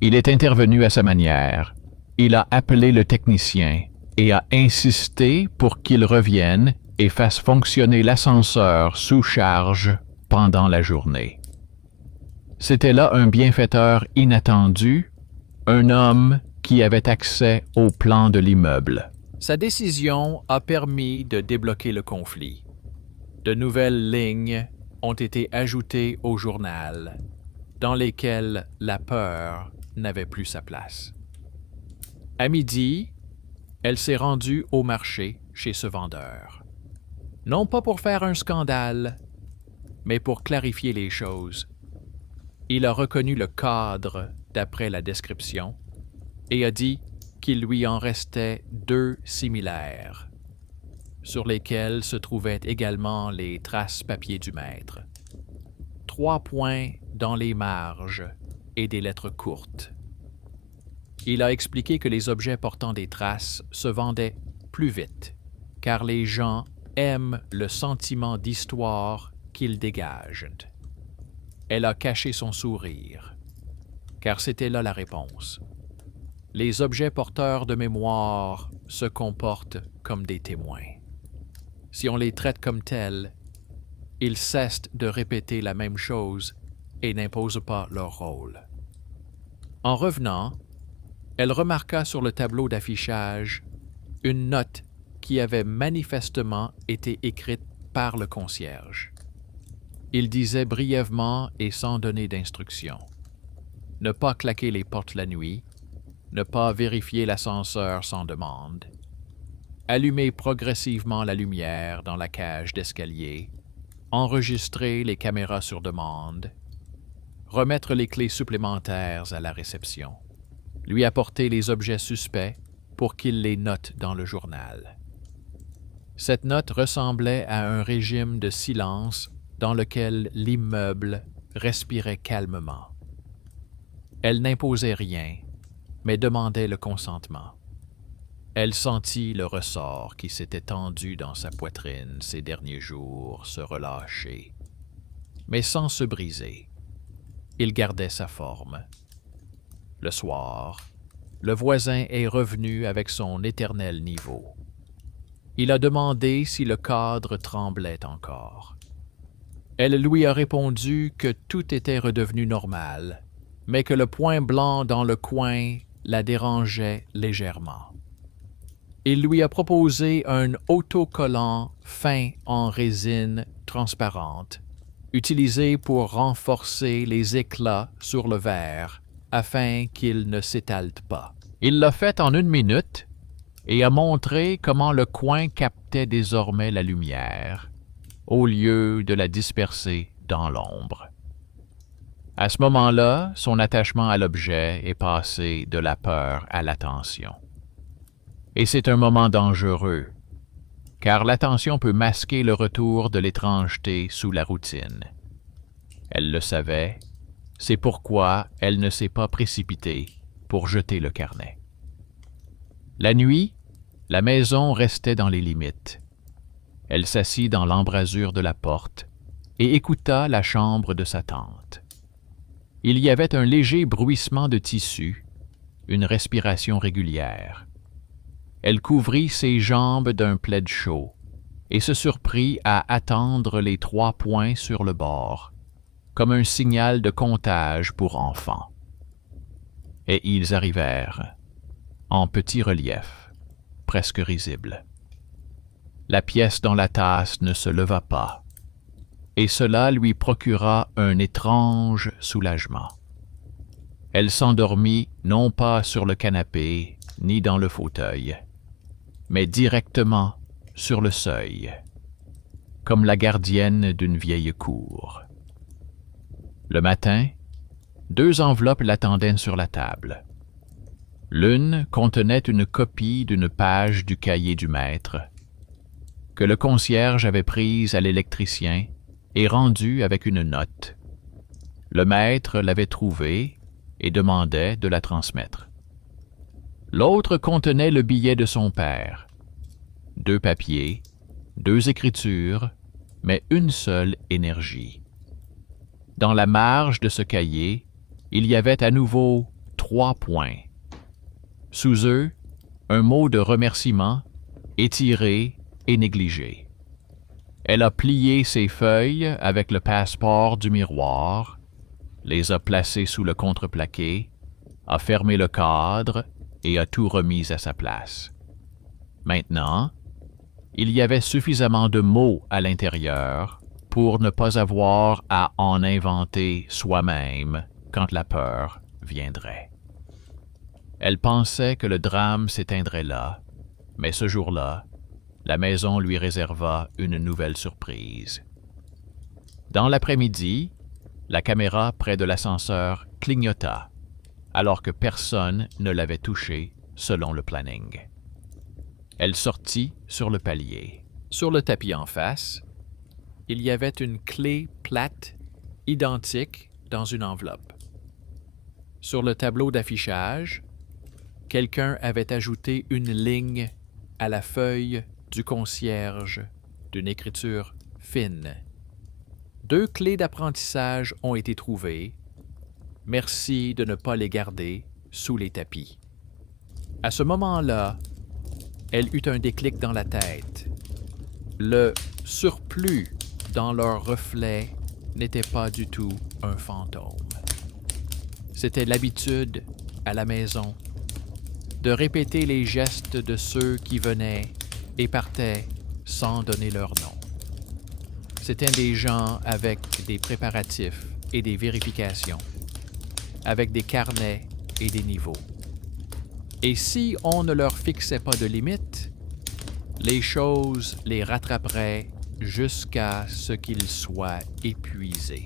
Il est intervenu à sa manière. Il a appelé le technicien et a insisté pour qu'il revienne et fasse fonctionner l'ascenseur sous charge pendant la journée. C'était là un bienfaiteur inattendu, un homme qui avait accès au plan de l'immeuble. Sa décision a permis de débloquer le conflit. De nouvelles lignes ont été ajoutées au journal, dans lesquelles la peur n'avait plus sa place. À midi, elle s'est rendue au marché chez ce vendeur. Non pas pour faire un scandale, mais pour clarifier les choses. Il a reconnu le cadre d'après la description et a dit qu'il lui en restait 2 similaires, sur lesquels se trouvaient également les traces papier du maître. 3 points dans les marges et des lettres courtes. Il a expliqué que les objets portant des traces se vendaient plus vite, car les gens aiment le sentiment d'histoire qu'ils dégagent. Elle a caché son sourire, car c'était là la réponse. Les objets porteurs de mémoire se comportent comme des témoins. Si on les traite comme tels, ils cessent de répéter la même chose et n'imposent pas leur rôle. En revenant, elle remarqua sur le tableau d'affichage une note qui avait manifestement été écrite par le concierge. Il disait brièvement et sans donner d'instructions. Ne pas claquer les portes la nuit, ne pas vérifier l'ascenseur sans demande, allumer progressivement la lumière dans la cage d'escalier, enregistrer les caméras sur demande, remettre les clés supplémentaires à la réception, lui apporter les objets suspects pour qu'il les note dans le journal. Cette note ressemblait à un régime de silence dans lequel l'immeuble respirait calmement. Elle n'imposait rien, mais demandait le consentement. Elle sentit le ressort qui s'était tendu dans sa poitrine ces derniers jours se relâcher, mais sans se briser. Il gardait sa forme. Le soir, le voisin est revenu avec son éternel niveau. Il a demandé si le cadre tremblait encore. Elle lui a répondu que tout était redevenu normal, mais que le point blanc dans le coin la dérangeait légèrement. Il lui a proposé un autocollant fin en résine transparente, utilisé pour renforcer les éclats sur le verre afin qu'il ne s'étale pas. Il l'a fait en 1 minute et a montré comment le coin captait désormais la lumière, au lieu de la disperser dans l'ombre. À ce moment-là, son attachement à l'objet est passé de la peur à l'attention. Et c'est un moment dangereux, car l'attention peut masquer le retour de l'étrangeté sous la routine. Elle le savait, c'est pourquoi elle ne s'est pas précipitée pour jeter le carnet. La nuit, la maison restait dans les limites. Elle s'assit dans l'embrasure de la porte et écouta la chambre de sa tante. Il y avait un léger bruissement de tissu, une respiration régulière. Elle couvrit ses jambes d'un plaid chaud et se surprit à attendre les 3 points sur le bord, comme un signal de comptage pour enfants. Et ils arrivèrent, en petit relief, presque risible. La pièce dans la tasse ne se leva pas, et cela lui procura un étrange soulagement. Elle s'endormit non pas sur le canapé, ni dans le fauteuil, mais directement sur le seuil, comme la gardienne d'une vieille cour. Le matin, 2 enveloppes l'attendaient sur la table. L'une contenait une copie d'une page du cahier du maître, que le concierge avait prise à l'électricien et rendue avec une note. Le maître l'avait trouvée et demandait de la transmettre. L'autre contenait le billet de son père. 2 papiers, 2 écritures, mais une seule énergie. Dans la marge de ce cahier, il y avait à nouveau 3 points. Sous eux, un mot de remerciement, étiré et négligé. Elle a plié ses feuilles avec le passeport du miroir, les a placées sous le contreplaqué, a fermé le cadre et a tout remis à sa place. Maintenant, il y avait suffisamment de mots à l'intérieur pour ne pas avoir à en inventer soi-même quand la peur viendrait. Elle pensait que le drame s'éteindrait là, mais ce jour-là, la maison lui réserva une nouvelle surprise. Dans l'après-midi, la caméra près de l'ascenseur clignota, alors que personne ne l'avait touchée selon le planning. Elle sortit sur le palier. Sur le tapis en face, il y avait une clé plate identique dans une enveloppe. Sur le tableau d'affichage, quelqu'un avait ajouté une ligne à la feuille du concierge d'une écriture fine. 2 clés d'apprentissage ont été trouvées. Merci de ne pas les garder sous les tapis. À ce moment-là, elle eut un déclic dans la tête. Le surplus dans leur reflet n'était pas du tout un fantôme. C'était l'habitude, à la maison, de répéter les gestes de ceux qui venaient et partaient sans donner leur nom. C'étaient des gens avec des préparatifs et des vérifications, avec des carnets et des niveaux. Et si on ne leur fixait pas de limite, les choses les rattraperaient jusqu'à ce qu'ils soient épuisés.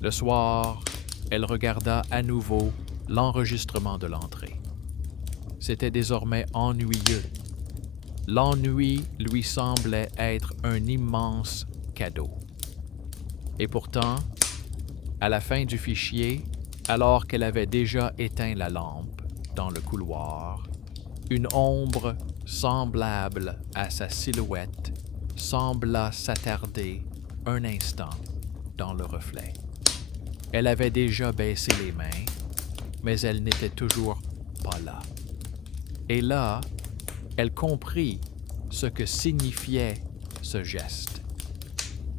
Le soir, elle regarda à nouveau l'enregistrement de l'entrée. C'était désormais ennuyeux. L'ennui lui semblait être un immense cadeau. Et pourtant, à la fin du fichier, alors qu'elle avait déjà éteint la lampe dans le couloir, une ombre semblable à sa silhouette sembla s'attarder un instant dans le reflet. Elle avait déjà baissé les mains, mais elle n'était toujours pas là. Et là, elle comprit ce que signifiait ce geste.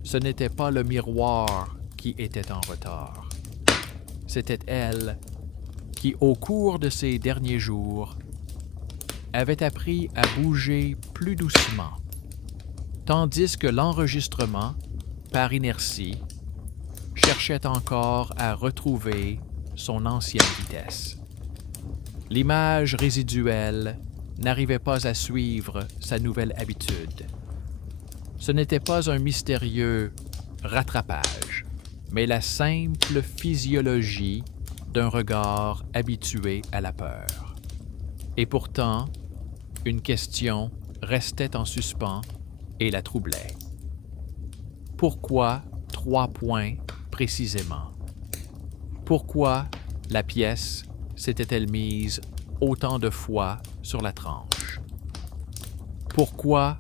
Ce n'était pas le miroir qui était en retard. C'était elle qui, au cours de ces derniers jours, avait appris à bouger plus doucement, tandis que l'enregistrement, par inertie, cherchait encore à retrouver son ancienne vitesse. L'image résiduelle n'arrivait pas à suivre sa nouvelle habitude. Ce n'était pas un mystérieux rattrapage, mais la simple physiologie d'un regard habitué à la peur. Et pourtant, une question restait en suspens et la troublait. Pourquoi 3 points précisément? Pourquoi la pièce s'était-elle mise autant de fois sur la tranche? Pourquoi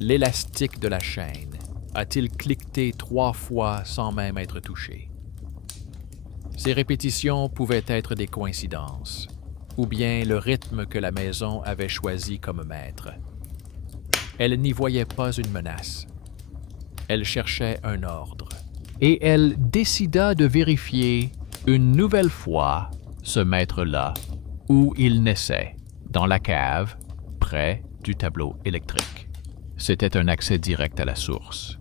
l'élastique de la chaîne a-t-il cliqueté 3 fois sans même être touché? Ces répétitions pouvaient être des coïncidences, ou bien le rythme que la maison avait choisi comme maître. Elle n'y voyait pas une menace. Elle cherchait un ordre. Et elle décida de vérifier une nouvelle fois ce maître-là où il naissait, dans la cave, près du tableau électrique. C'était un accès direct à la source.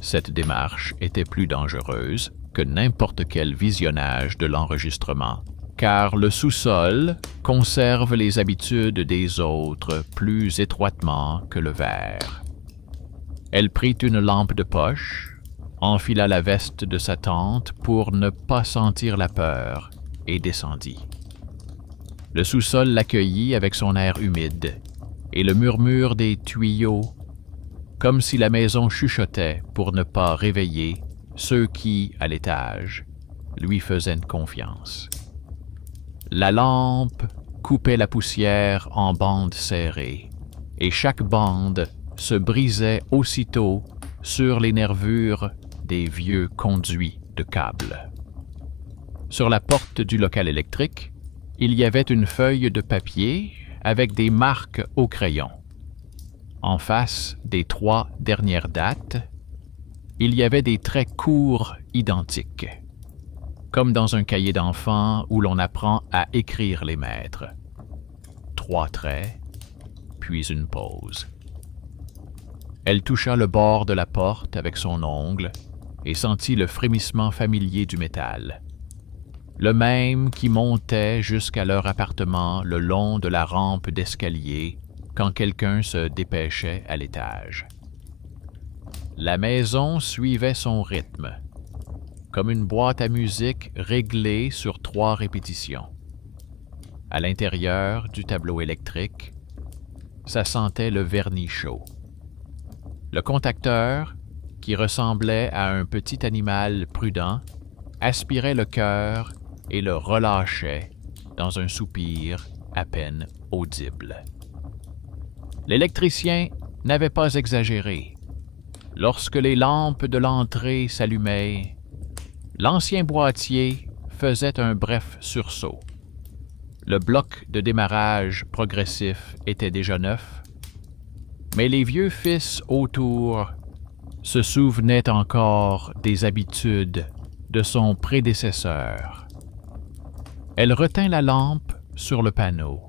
Cette démarche était plus dangereuse que n'importe quel visionnage de l'enregistrement, car le sous-sol conserve les habitudes des autres plus étroitement que le verre. Elle prit une lampe de poche, enfila la veste de sa tante pour ne pas sentir la peur et descendit. Le sous-sol l'accueillit avec son air humide et le murmure des tuyaux, comme si la maison chuchotait pour ne pas réveiller ceux qui, à l'étage, lui faisaient confiance. La lampe coupait la poussière en bandes serrées, et chaque bande se brisait aussitôt sur les nervures des vieux conduits de câbles. Sur la porte du local électrique, il y avait une feuille de papier avec des marques au crayon. En face des 3 dernières dates, il y avait des traits courts identiques, comme dans un cahier d'enfant où l'on apprend à écrire les maîtres. 3 traits, puis une pause. Elle toucha le bord de la porte avec son ongle et sentit le frémissement familier du métal, le même qui montait jusqu'à leur appartement le long de la rampe d'escalier quand quelqu'un se dépêchait à l'étage. La maison suivait son rythme, comme une boîte à musique réglée sur 3 répétitions. À l'intérieur du tableau électrique, ça sentait le vernis chaud. Le contacteur, qui ressemblait à un petit animal prudent, aspirait le cœur et le relâchait dans un soupir à peine audible. L'électricien n'avait pas exagéré. Lorsque les lampes de l'entrée s'allumaient, l'ancien boîtier faisait un bref sursaut. Le bloc de démarrage progressif était déjà neuf, mais les vieux fils autour se souvenaient encore des habitudes de son prédécesseur. Elle retint la lampe sur le panneau,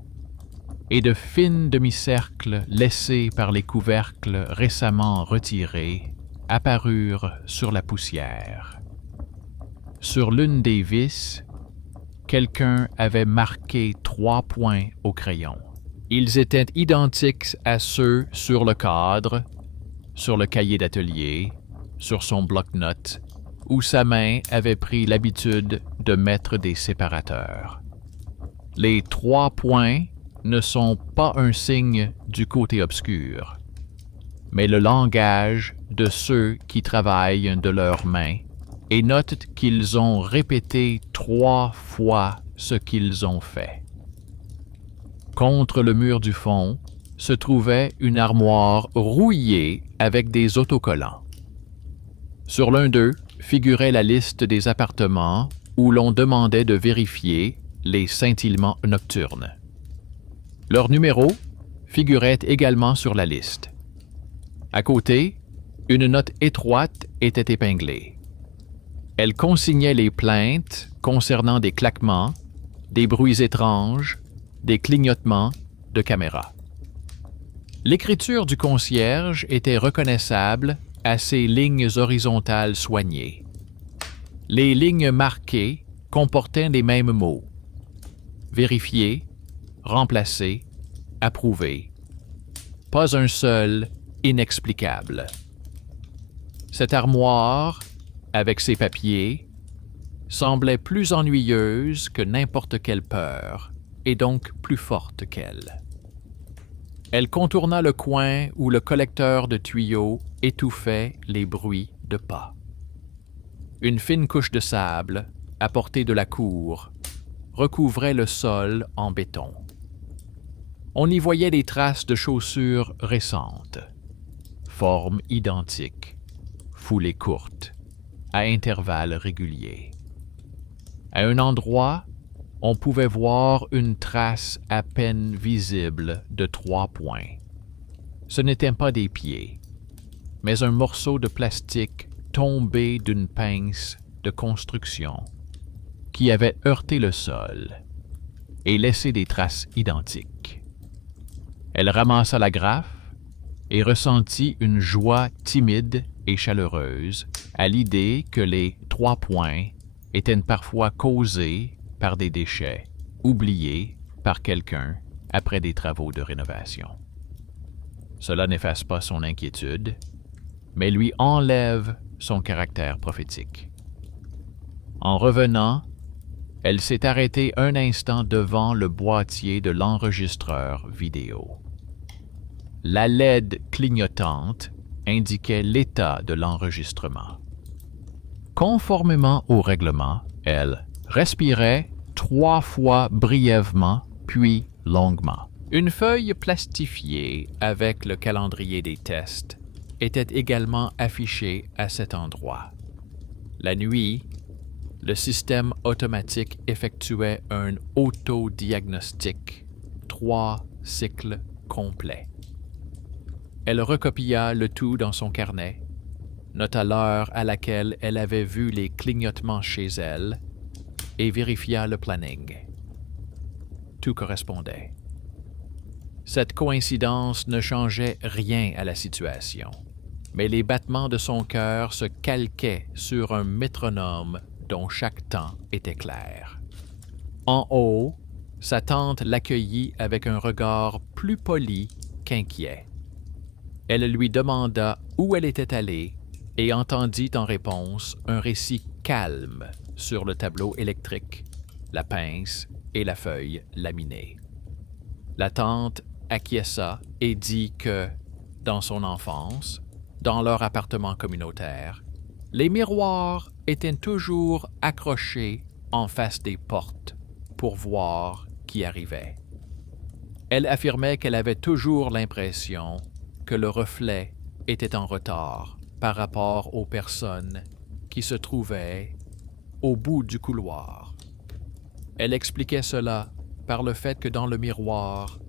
et de fines demi-cercles laissés par les couvercles récemment retirés apparurent sur la poussière. Sur l'une des vis, quelqu'un avait marqué 3 points au crayon. Ils étaient identiques à ceux sur le cadre, sur le cahier d'atelier, sur son bloc-notes, où sa main avait pris l'habitude de mettre des séparateurs. Les 3 points ne sont pas un signe du côté obscur, mais le langage de ceux qui travaillent de leurs mains et notent qu'ils ont répété 3 fois ce qu'ils ont fait. Contre le mur du fond se trouvait une armoire rouillée avec des autocollants. Sur l'un d'eux figurait la liste des appartements où l'on demandait de vérifier les scintillements nocturnes. Leur numéro figurait également sur la liste. À côté, une note étroite était épinglée. Elle consignait les plaintes concernant des claquements, des bruits étranges, des clignotements de caméra. L'écriture du concierge était reconnaissable à ses lignes horizontales soignées. Les lignes marquées comportaient les mêmes mots: vérifier, remplacer, approuver. Pas un seul inexplicable. Cette armoire, avec ses papiers, semblait plus ennuyeuse que n'importe quelle peur, et donc plus forte qu'elle. Elle contourna le coin où le collecteur de tuyaux étouffait les bruits de pas. Une fine couche de sable, apportée de la cour, recouvrait le sol en béton. On y voyait des traces de chaussures récentes, forme identique, foulées courtes, à intervalles réguliers. À un endroit, on pouvait voir une trace à peine visible de 3 points. Ce n'étaient pas des pieds, mais un morceau de plastique tombé d'une pince de construction qui avait heurté le sol et laissé des traces identiques. Elle ramassa la graffe et ressentit une joie timide et chaleureuse à l'idée que les 3 points étaient parfois causés par des déchets, oubliés par quelqu'un après des travaux de rénovation. Cela n'efface pas son inquiétude, mais lui enlève son caractère prophétique. En revenant, elle s'est arrêtée un instant devant le boîtier de l'enregistreur vidéo. La LED clignotante indiquait l'état de l'enregistrement. Conformément au règlement, elle respirait 3 fois brièvement, puis longuement. Une feuille plastifiée avec le calendrier des tests était également affichée à cet endroit. La nuit, le système automatique effectuait un autodiagnostic, 3 cycles complets. Elle recopia le tout dans son carnet, nota l'heure à laquelle elle avait vu les clignotements chez elle et vérifia le planning. Tout correspondait. Cette coïncidence ne changeait rien à la situation, mais les battements de son cœur se calquaient sur un métronome dont chaque temps était clair. En haut, sa tante l'accueillit avec un regard plus poli qu'inquiet. Elle lui demanda où elle était allée et entendit en réponse un récit calme sur le tableau électrique, la pince et la feuille laminée. La tante acquiesça et dit que, dans son enfance, dans leur appartement communautaire, les miroirs étaient toujours accrochés en face des portes pour voir qui arrivait. Elle affirmait qu'elle avait toujours l'impression que le reflet était en retard par rapport aux personnes qui se trouvaient au bout du couloir. Elle expliquait cela par le fait que dans le miroir,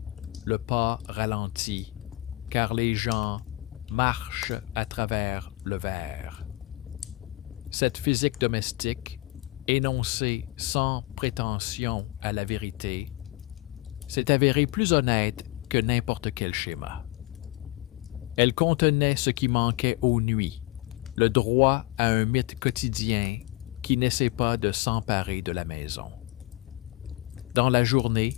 le pas ralentit, car les gens marchent à travers le verre. Cette physique domestique, énoncée sans prétention à la vérité, s'est avérée plus honnête que n'importe quel schéma. Elle contenait ce qui manquait aux nuits le droit à un mythe quotidien qui n'essaie pas de s'emparer de la maison. Dans la journée,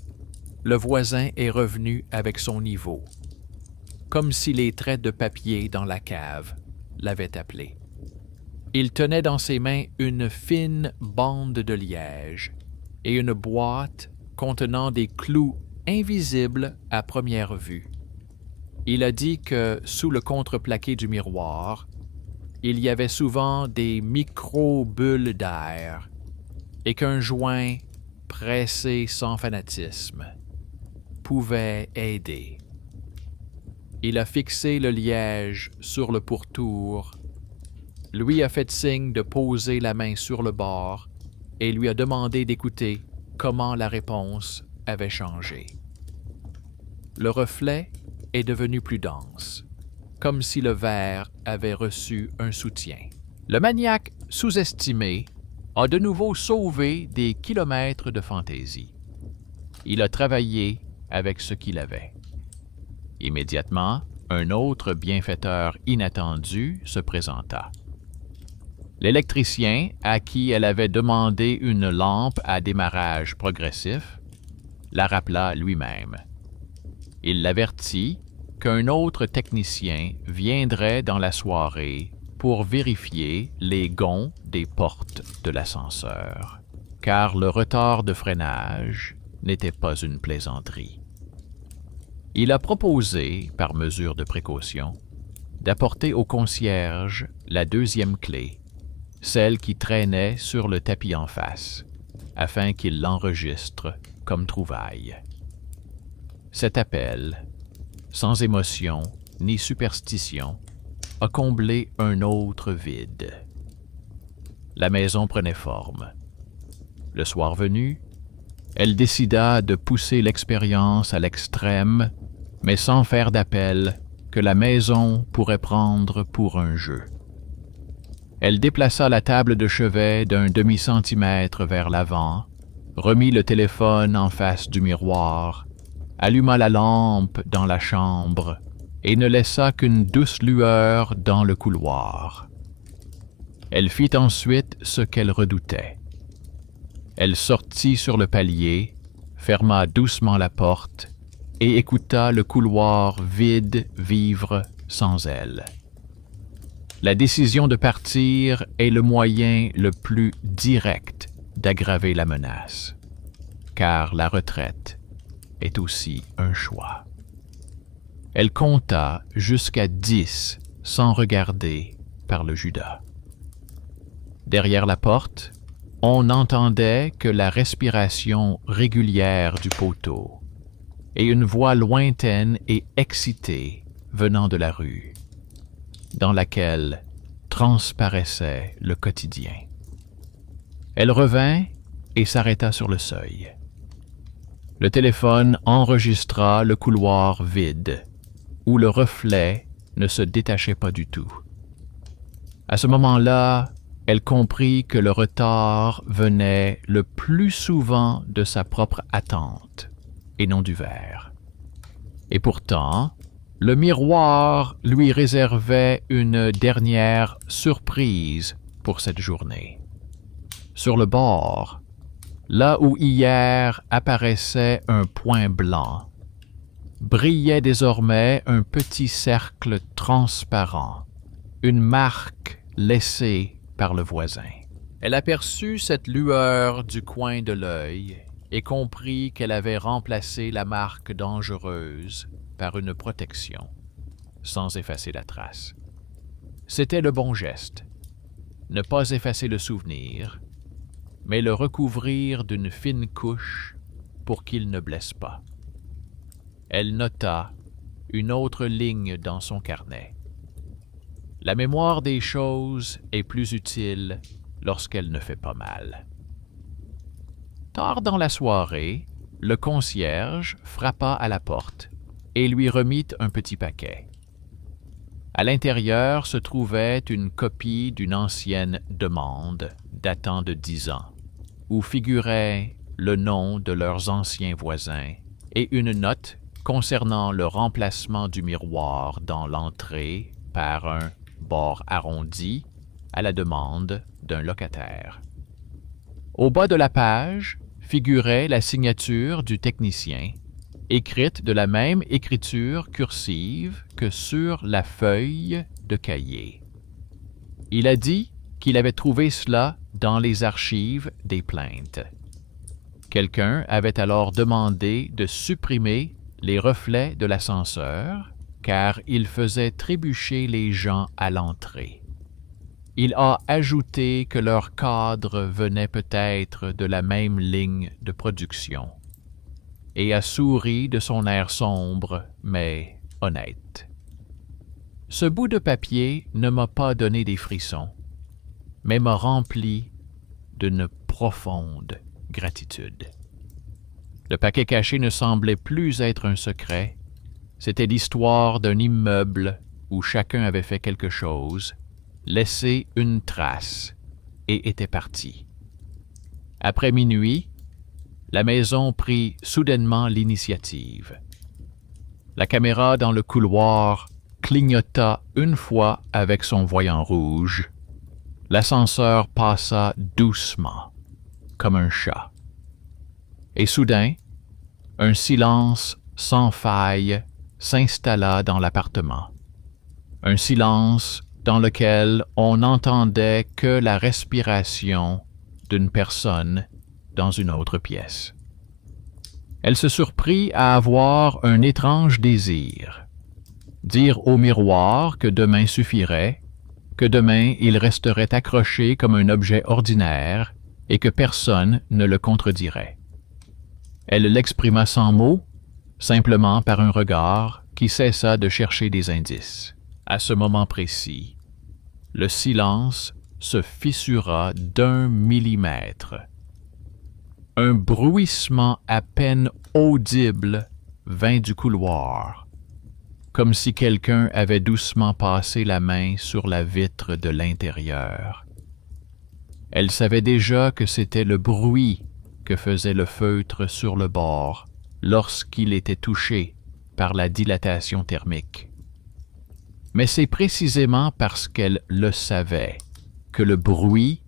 le voisin est revenu avec son niveau, comme si les traits de papier dans la cave l'avaient appelé. Il tenait dans ses mains une fine bande de liège et une boîte contenant des clous invisibles à première vue. Il a dit que sous le contreplaqué du miroir, il y avait souvent des micro-bulles d'air et qu'un joint pressé sans fanatisme pouvait aider. Il a fixé le liège sur le pourtour, lui a fait signe de poser la main sur le bord et lui a demandé d'écouter comment la réponse avait changé. Le reflet est devenu plus dense, comme si le verre avait reçu un soutien. Le maniaque sous-estimé a de nouveau sauvé des kilomètres de fantaisie. Il a travaillé avec ce qu'il avait. Immédiatement, un autre bienfaiteur inattendu se présenta. L'électricien, à qui elle avait demandé une lampe à démarrage progressif, la rappela lui-même. Il l'avertit qu'un autre technicien viendrait dans la soirée pour vérifier les gonds des portes de l'ascenseur, car le retard de freinage n'était pas une plaisanterie. Il a proposé, par mesure de précaution, d'apporter au concierge la deuxième clé, celle qui traînait sur le tapis en face, afin qu'il l'enregistre comme trouvaille. Cet appel, sans émotion ni superstition, a comblé un autre vide. La maison prenait forme. Le soir venu, elle décida de pousser l'expérience à l'extrême, mais sans faire d'appel que la maison pourrait prendre pour un jeu. Elle déplaça la table de chevet d'un demi-centimètre vers l'avant, remit le téléphone en face du miroir, alluma la lampe dans la chambre et ne laissa qu'une douce lueur dans le couloir. Elle fit ensuite ce qu'elle redoutait. Elle sortit sur le palier, ferma doucement la porte et écouta le couloir vide vivre sans elle. La décision de partir est le moyen le plus direct d'aggraver la menace, car la retraite est aussi un choix. Elle compta jusqu'à 10 sans regarder par le Judas. Derrière la porte, on n'entendait que la respiration régulière du poteau et une voix lointaine et excitée venant de la rue, dans laquelle transparaissait le quotidien. Elle revint et s'arrêta sur le seuil. Le téléphone enregistra le couloir vide, où le reflet ne se détachait pas du tout. À ce moment-là, elle comprit que le retard venait le plus souvent de sa propre attente et non du verre. Et pourtant, le miroir lui réservait une dernière surprise pour cette journée. Sur le bord, là où hier apparaissait un point blanc, brillait désormais un petit cercle transparent, une marque laissée par le voisin. Elle aperçut cette lueur du coin de l'œil et comprit qu'elle avait remplacé la marque dangereuse par une protection, sans effacer la trace. C'était le bon geste. Ne pas effacer le souvenir, mais le recouvrir d'une fine couche pour qu'il ne blesse pas. Elle nota une autre ligne dans son carnet. La mémoire des choses est plus utile lorsqu'elle ne fait pas mal. Tard dans la soirée, le concierge frappa à la porte et lui remit un petit paquet. À l'intérieur se trouvait une copie d'une ancienne demande datant de 10 ans, où figurait le nom de leurs anciens voisins et une note concernant le remplacement du miroir dans l'entrée par un bord arrondi, à la demande d'un locataire. Au bas de la page figurait la signature du technicien, écrite de la même écriture cursive que sur la feuille de cahier. Il a dit qu'il avait trouvé cela dans les archives des plaintes. Quelqu'un avait alors demandé de supprimer les reflets de l'ascenseur, car il faisait trébucher les gens à l'entrée. Il a ajouté que leur cadre venait peut-être de la même ligne de production, et a souri de son air sombre, mais honnête. Ce bout de papier ne m'a pas donné des frissons, mais m'a rempli d'une profonde gratitude. Le paquet caché ne semblait plus être un secret, c'était l'histoire d'un immeuble où chacun avait fait quelque chose, laissé une trace et était parti. Après minuit, la maison prit soudainement l'initiative. La caméra dans le couloir clignota une fois avec son voyant rouge. L'ascenseur passa doucement, comme un chat. Et soudain, un silence sans faille s'installa dans l'appartement. Un silence dans lequel on n'entendait que la respiration d'une personne dans une autre pièce. Elle se surprit à avoir un étrange désir. Dire au miroir que demain suffirait, que demain il resterait accroché comme un objet ordinaire et que personne ne le contredirait. Elle l'exprima sans mots, simplement par un regard qui cessa de chercher des indices. À ce moment précis, le silence se fissura d'1 millimètre. Un bruissement à peine audible vint du couloir, comme si quelqu'un avait doucement passé la main sur la vitre de l'intérieur. Elle savait déjà que c'était le bruit que faisait le feutre sur le bord lorsqu'il était touché par la dilatation thermique. Mais c'est précisément parce qu'elle le savait que le bruit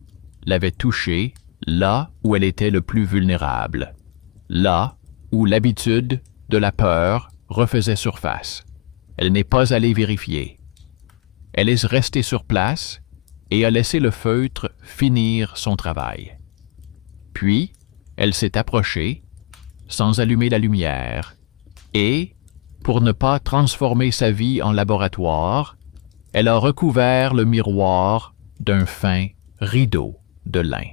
l'avait touché là où elle était le plus vulnérable, là où l'habitude de la peur refaisait surface. Elle n'est pas allée vérifier. Elle est restée sur place et a laissé le feutre finir son travail. Puis, elle s'est approchée, sans allumer la lumière, et, pour ne pas transformer sa vie en laboratoire, elle a recouvert le miroir d'un fin rideau de lin.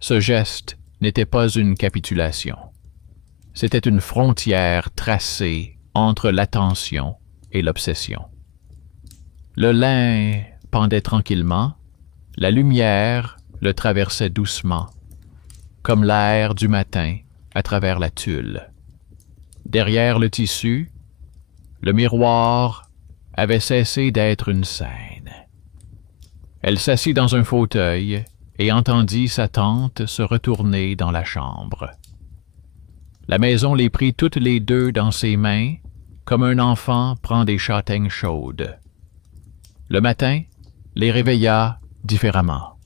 Ce geste n'était pas une capitulation. C'était une frontière tracée entre l'attention et l'obsession. Le lin pendait tranquillement, la lumière le traversait doucement, comme l'air du matin à travers la tulle. Derrière le tissu, le miroir avait cessé d'être une scène. Elle s'assit dans un fauteuil et entendit sa tante se retourner dans la chambre. La maison les prit toutes les deux dans ses mains, comme un enfant prend des châtaignes chaudes. Le matin les réveilla différemment.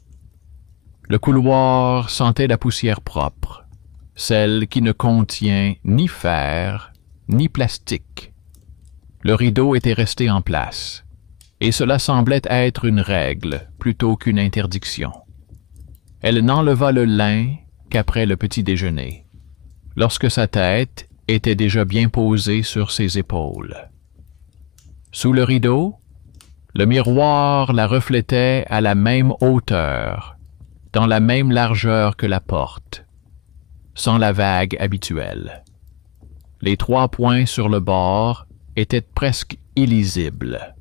Le couloir sentait la poussière propre, celle qui ne contient ni fer ni plastique. Le rideau était resté en place, et cela semblait être une règle plutôt qu'une interdiction. Elle n'enleva le lin qu'après le petit déjeuner, lorsque sa tête était déjà bien posée sur ses épaules. Sous le rideau, le miroir la reflétait à la même hauteur, dans la même largeur que la porte, sans la vague habituelle. Les 3 points sur le bord étaient presque illisibles.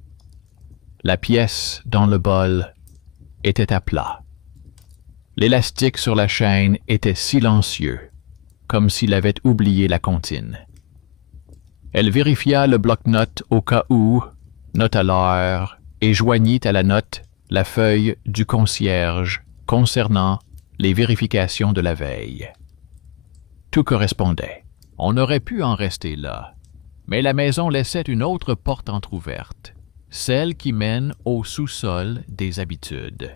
La pièce dans le bol était à plat. L'élastique sur la chaîne était silencieux, comme s'il avait oublié la comptine. Elle vérifia le bloc-notes au cas où, nota l'heure, et joignit à la note la feuille du concierge concernant les vérifications de la veille. Tout correspondait. On aurait pu en rester là, mais la maison laissait une autre porte entr'ouverte, celle qui mène au sous-sol des habitudes.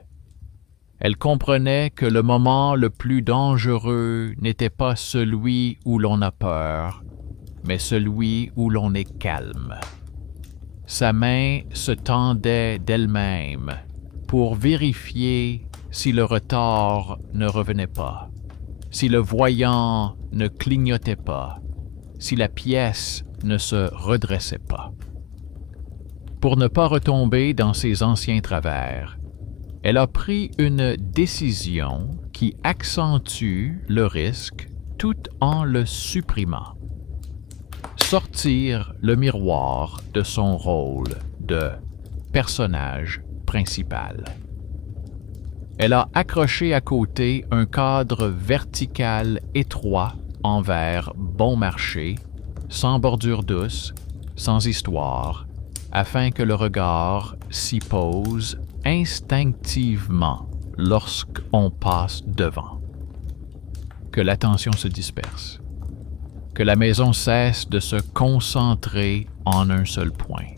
Elle comprenait que le moment le plus dangereux n'était pas celui où l'on a peur, mais celui où l'on est calme. Sa main se tendait d'elle-même pour vérifier si le retard ne revenait pas, si le voyant ne clignotait pas, si la pièce ne se redressait pas. Pour ne pas retomber dans ses anciens travers, elle a pris une décision qui accentue le risque tout en le supprimant. Sortir le miroir de son rôle de personnage principal. Elle a accroché à côté un cadre vertical étroit en verre bon marché, sans bordure douce, sans histoire, afin que le regard s'y pose instinctivement lorsqu'on passe devant. Que l'attention se disperse. Que la maison cesse de se concentrer en un seul point.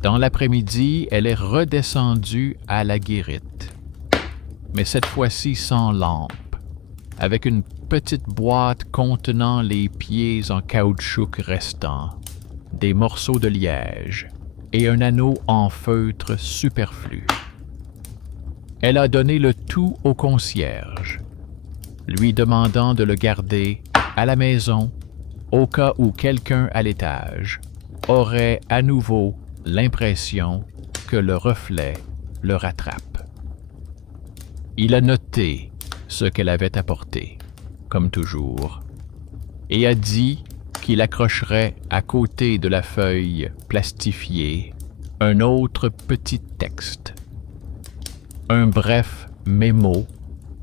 Dans l'après-midi, elle est redescendue à la guérite, mais cette fois-ci sans lampe, avec une petite boîte contenant les pieds en caoutchouc restants, des morceaux de liège et un anneau en feutre superflu. Elle a donné le tout au concierge, lui demandant de le garder à la maison au cas où quelqu'un à l'étage aurait à nouveau l'impression que le reflet le rattrape. Il a noté ce qu'elle avait apporté, comme toujours, et a dit qu'il accrocherait à côté de la feuille plastifiée un autre petit texte. Un bref mémo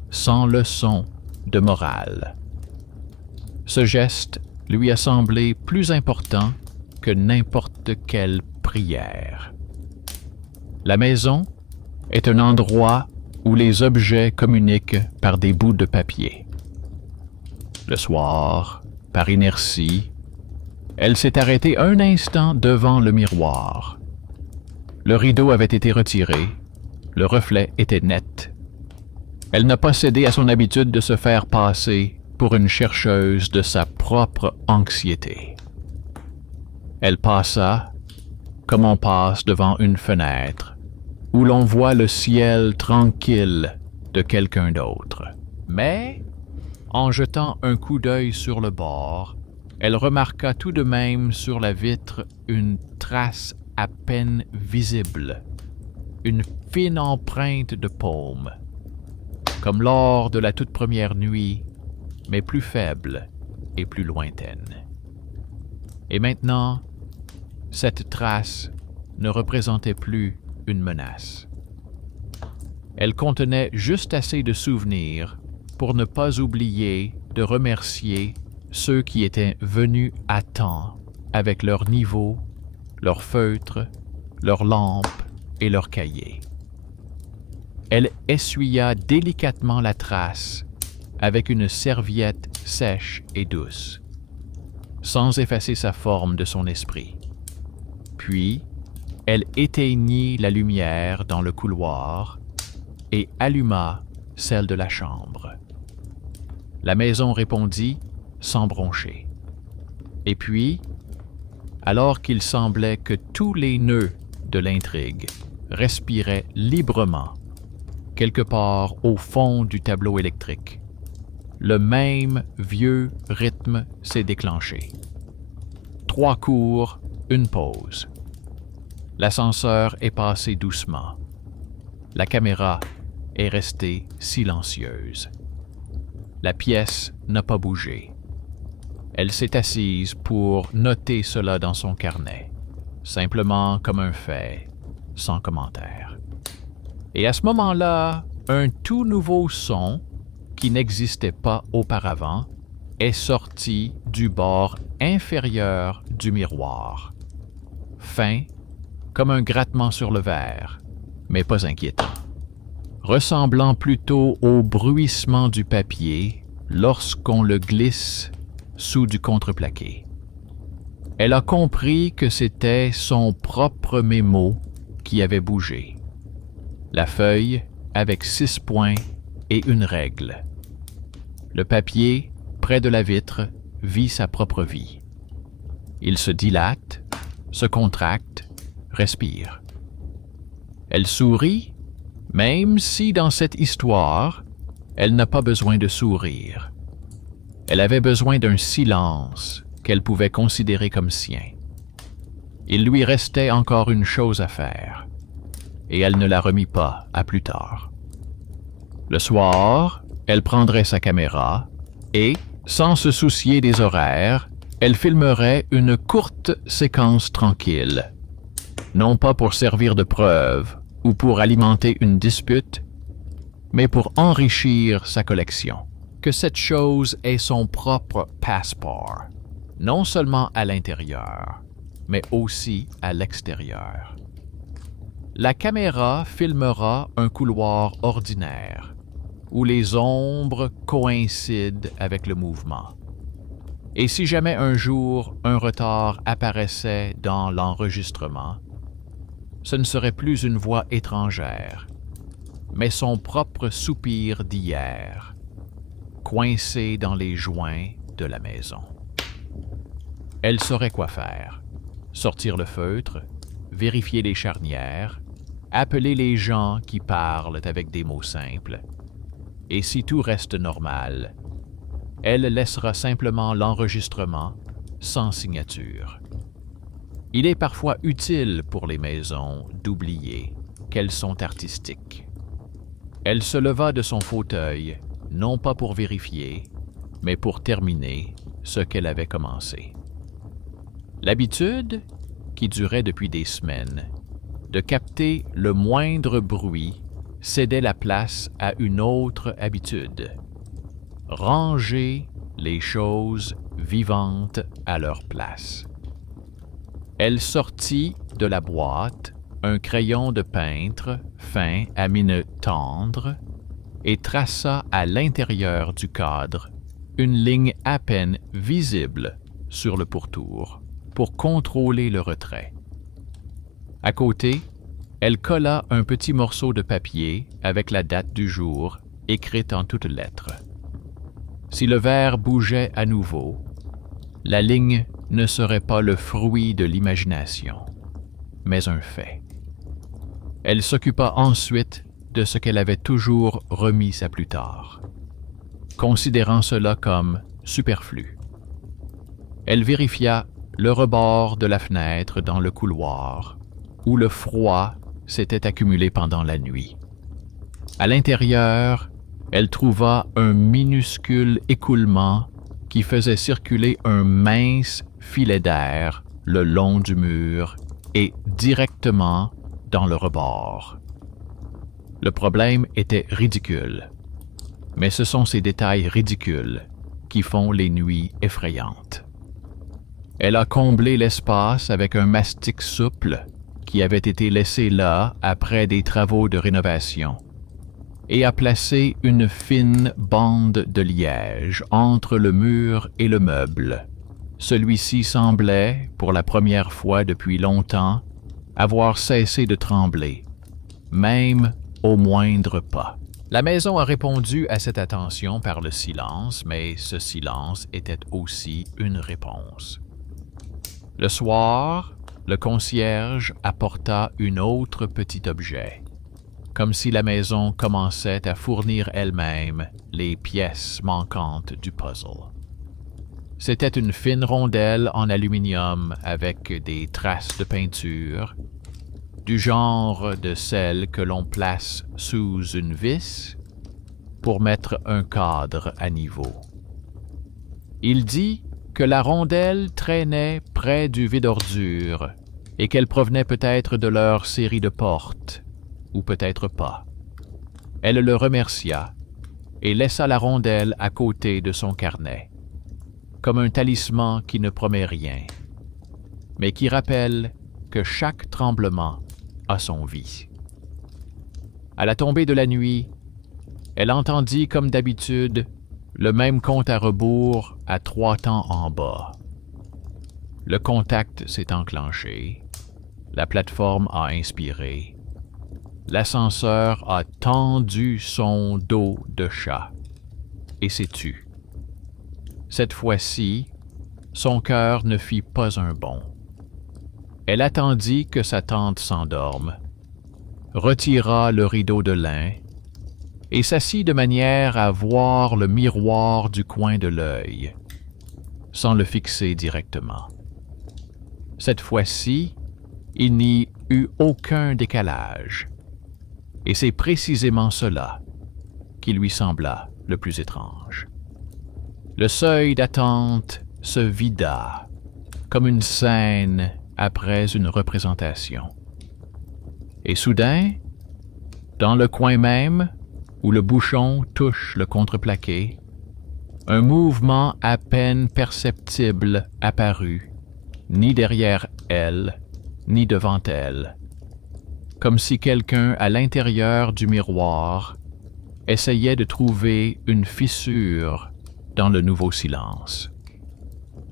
sans leçon de morale. Ce geste lui a semblé plus important que n'importe quelle prière. La maison est un endroit où les objets communiquent par des bouts de papier. Le soir, par inertie, elle s'est arrêtée un instant devant le miroir. Le rideau avait été retiré, le reflet était net. Elle n'a pas cédé à son habitude de se faire passer pour une chercheuse de sa propre anxiété. Elle passa, comme on passe devant une fenêtre, où l'on voit le ciel tranquille de quelqu'un d'autre. Mais, en jetant un coup d'œil sur le bord, elle remarqua tout de même sur la vitre une trace à peine visible, une fine empreinte de paume, comme lors de la toute première nuit, mais plus faible et plus lointaine. Et maintenant, cette trace ne représentait plus une menace. Elle contenait juste assez de souvenirs pour ne pas oublier de remercier ceux qui étaient venus à temps avec leur niveau, leur feutre, leurs lampes et leurs cahiers. Elle essuya délicatement la trace avec une serviette sèche et douce, sans effacer sa forme de son esprit. Puis, elle éteignit la lumière dans le couloir et alluma celle de la chambre. La maison répondit sans broncher. Et puis, alors qu'il semblait que tous les nœuds de l'intrigue respiraient librement, quelque part au fond du tableau électrique, le même vieux rythme s'est déclenché. 3 cours, une pause. L'ascenseur est passé doucement. La caméra est restée silencieuse. La pièce n'a pas bougé. Elle s'est assise pour noter cela dans son carnet, simplement comme un fait, sans commentaire. Et à ce moment-là, un tout nouveau son, qui n'existait pas auparavant, est sorti du bord inférieur du miroir. Fin, comme un grattement sur le verre, mais pas inquiétant. Ressemblant plutôt au bruissement du papier lorsqu'on le glisse sous du contreplaqué. Elle a compris que c'était son propre mémo qui avait bougé. La feuille avec 6 points et une règle. Le papier, près de la vitre, vit sa propre vie. Il se dilate, se contracte, respire. Elle sourit, même si dans cette histoire, elle n'a pas besoin de sourire. Elle avait besoin d'un silence qu'elle pouvait considérer comme sien. Il lui restait encore une chose à faire, et elle ne la remit pas à plus tard. Le soir, elle prendrait sa caméra et, sans se soucier des horaires, elle filmerait une courte séquence tranquille, non pas pour servir de preuve ou pour alimenter une dispute, mais pour enrichir sa collection. Que cette chose ait son propre passeport, non seulement à l'intérieur, mais aussi à l'extérieur. La caméra filmera un couloir ordinaire, où les ombres coïncident avec le mouvement. Et si jamais un jour un retard apparaissait dans l'enregistrement, ce ne serait plus une voix étrangère, mais son propre soupir d'hier, coincé dans les joints de la maison. Elle saurait quoi faire. Sortir le feutre, vérifier les charnières, appeler les gens qui parlent avec des mots simples. Et si tout reste normal, elle laissera simplement l'enregistrement sans signature. Il est parfois utile pour les maisons d'oublier qu'elles sont artistiques. Elle se leva de son fauteuil, non pas pour vérifier, mais pour terminer ce qu'elle avait commencé. L'habitude, qui durait depuis des semaines, de capter le moindre bruit cédait la place à une autre habitude: ranger les choses vivantes à leur place. Elle sortit de la boîte un crayon de peintre fin à mine tendre et traça à l'intérieur du cadre une ligne à peine visible sur le pourtour pour contrôler le retrait. À côté, elle colla un petit morceau de papier avec la date du jour écrite en toutes lettres. Si le verre bougeait à nouveau, la ligne ne serait pas le fruit de l'imagination, mais un fait. Elle s'occupa ensuite de ce qu'elle avait toujours remis à plus tard, considérant cela comme superflu. Elle vérifia le rebord de la fenêtre dans le couloir, où le froid s'était accumulé pendant la nuit. À l'intérieur, elle trouva un minuscule écoulement qui faisait circuler un mince filet d'air le long du mur et directement dans le rebord. Le problème était ridicule, mais ce sont ces détails ridicules qui font les nuits effrayantes. Elle a comblé l'espace avec un mastic souple qui avait été laissé là après des travaux de rénovation et a placé une fine bande de liège entre le mur et le meuble. Celui-ci semblait, pour la première fois depuis longtemps, avoir cessé de trembler, même au moindre pas. La maison a répondu à cette attention par le silence, mais ce silence était aussi une réponse. Le soir, le concierge apporta un autre petit objet, comme si la maison commençait à fournir elle-même les pièces manquantes du puzzle. C'était une fine rondelle en aluminium avec des traces de peinture, du genre de celles que l'on place sous une vis pour mettre un cadre à niveau. Il dit que la rondelle traînait près du vide-ordures et qu'elle provenait peut-être de leur série de portes, ou peut-être pas. Elle le remercia et laissa la rondelle à côté de son carnet, comme un talisman qui ne promet rien, mais qui rappelle que chaque tremblement a son vice. À la tombée de la nuit, elle entendit comme d'habitude le même compte à rebours à 3 temps en bas. Le contact s'est enclenché, la plateforme a inspiré, l'ascenseur a tendu son dos de chat et s'est tu. Cette fois-ci, son cœur ne fit pas un bond. Elle attendit que sa tante s'endorme, retira le rideau de lin et s'assit de manière à voir le miroir du coin de l'œil, sans le fixer directement. Cette fois-ci, il n'y eut aucun décalage, et c'est précisément cela qui lui sembla le plus étrange. Le seuil d'attente se vida, comme une scène après une représentation. Et soudain, dans le coin même, où le bouchon touche le contreplaqué, un mouvement à peine perceptible apparut, ni derrière elle, ni devant elle, comme si quelqu'un à l'intérieur du miroir essayait de trouver une fissure dans le nouveau silence.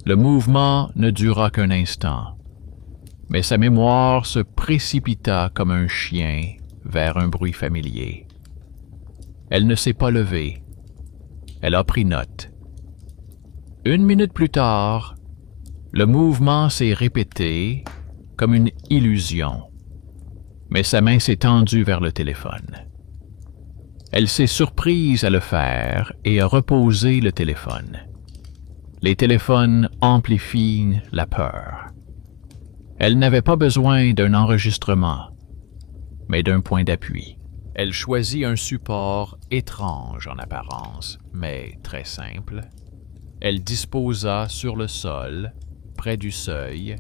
Le mouvement ne dura qu'un instant, mais sa mémoire se précipita comme un chien vers un bruit familier. Elle ne s'est pas levée. Elle a pris note. 1 minute plus tard, le mouvement s'est répété comme une illusion, mais sa main s'est tendue vers le téléphone. Elle s'est surprise à le faire et a reposé le téléphone. Les téléphones amplifient la peur. Elle n'avait pas besoin d'un enregistrement, mais d'un point d'appui. Elle choisit un support étrange en apparence, mais très simple. Elle disposa sur le sol, près du seuil,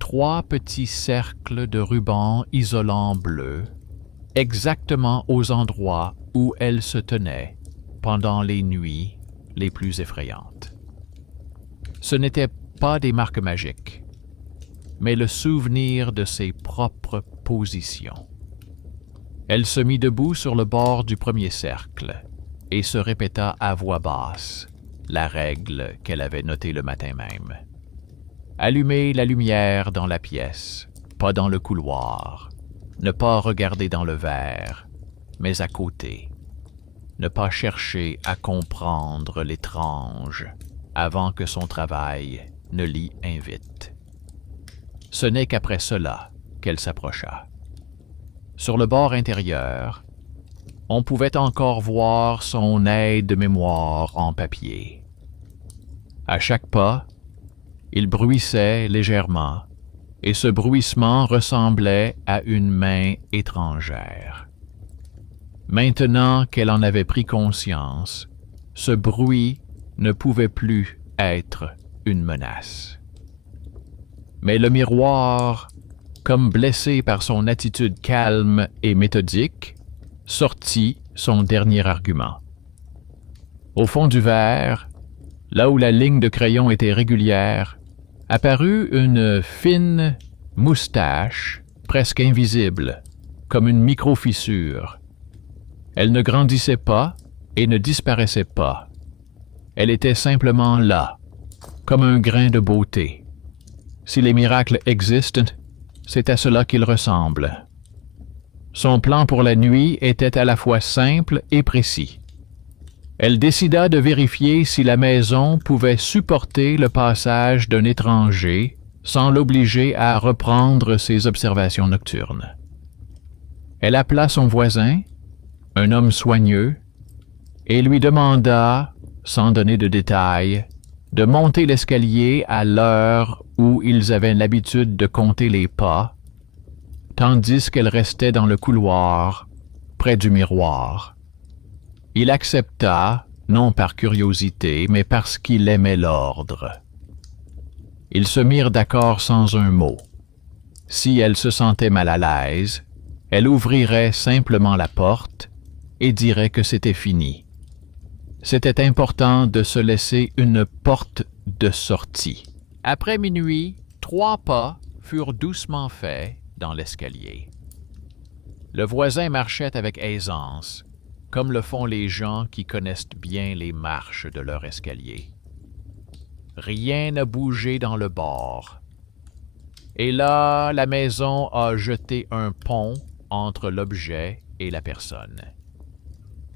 3 petits cercles de ruban isolant bleu, exactement aux endroits où elle se tenait pendant les nuits les plus effrayantes. Ce n'étaient pas des marques magiques, mais le souvenir de ses propres positions. Elle se mit debout sur le bord du premier cercle et se répéta à voix basse la règle qu'elle avait notée le matin même. Allumer la lumière dans la pièce, pas dans le couloir. Ne pas regarder dans le verre, mais à côté. Ne pas chercher à comprendre l'étrange avant que son travail ne l'y invite. Ce n'est qu'après cela qu'elle s'approcha. Sur le bord intérieur, on pouvait encore voir son aide-mémoire en papier. À chaque pas, il bruissait légèrement, et ce bruissement ressemblait à une main étrangère. Maintenant qu'elle en avait pris conscience, ce bruit ne pouvait plus être une menace. Mais le miroir, comme blessé par son attitude calme et méthodique, sortit son dernier argument. Au fond du verre, là où la ligne de crayon était régulière, apparut une fine moustache, presque invisible, comme une micro-fissure. Elle ne grandissait pas et ne disparaissait pas. Elle était simplement là, comme un grain de beauté. Si les miracles existent, c'est à cela qu'ils ressemblent. Son plan pour la nuit était à la fois simple et précis. Elle décida de vérifier si la maison pouvait supporter le passage d'un étranger sans l'obliger à reprendre ses observations nocturnes. Elle appela son voisin, un homme soigneux, et lui demanda, sans donner de détails, de monter l'escalier à l'heure où ils avaient l'habitude de compter les pas, tandis qu'elle restait dans le couloir, près du miroir. Il accepta, non par curiosité, mais parce qu'il aimait l'ordre. Ils se mirent d'accord sans un mot. Si elle se sentait mal à l'aise, elle ouvrirait simplement la porte et dirait que c'était fini. C'était important de se laisser une porte de sortie. Après minuit, 3 pas furent doucement faits dans l'escalier. Le voisin marchait avec aisance, comme le font les gens qui connaissent bien les marches de leur escalier. Rien n'a bougé dans le bar. Et là, la maison a jeté un pont entre l'objet et la personne.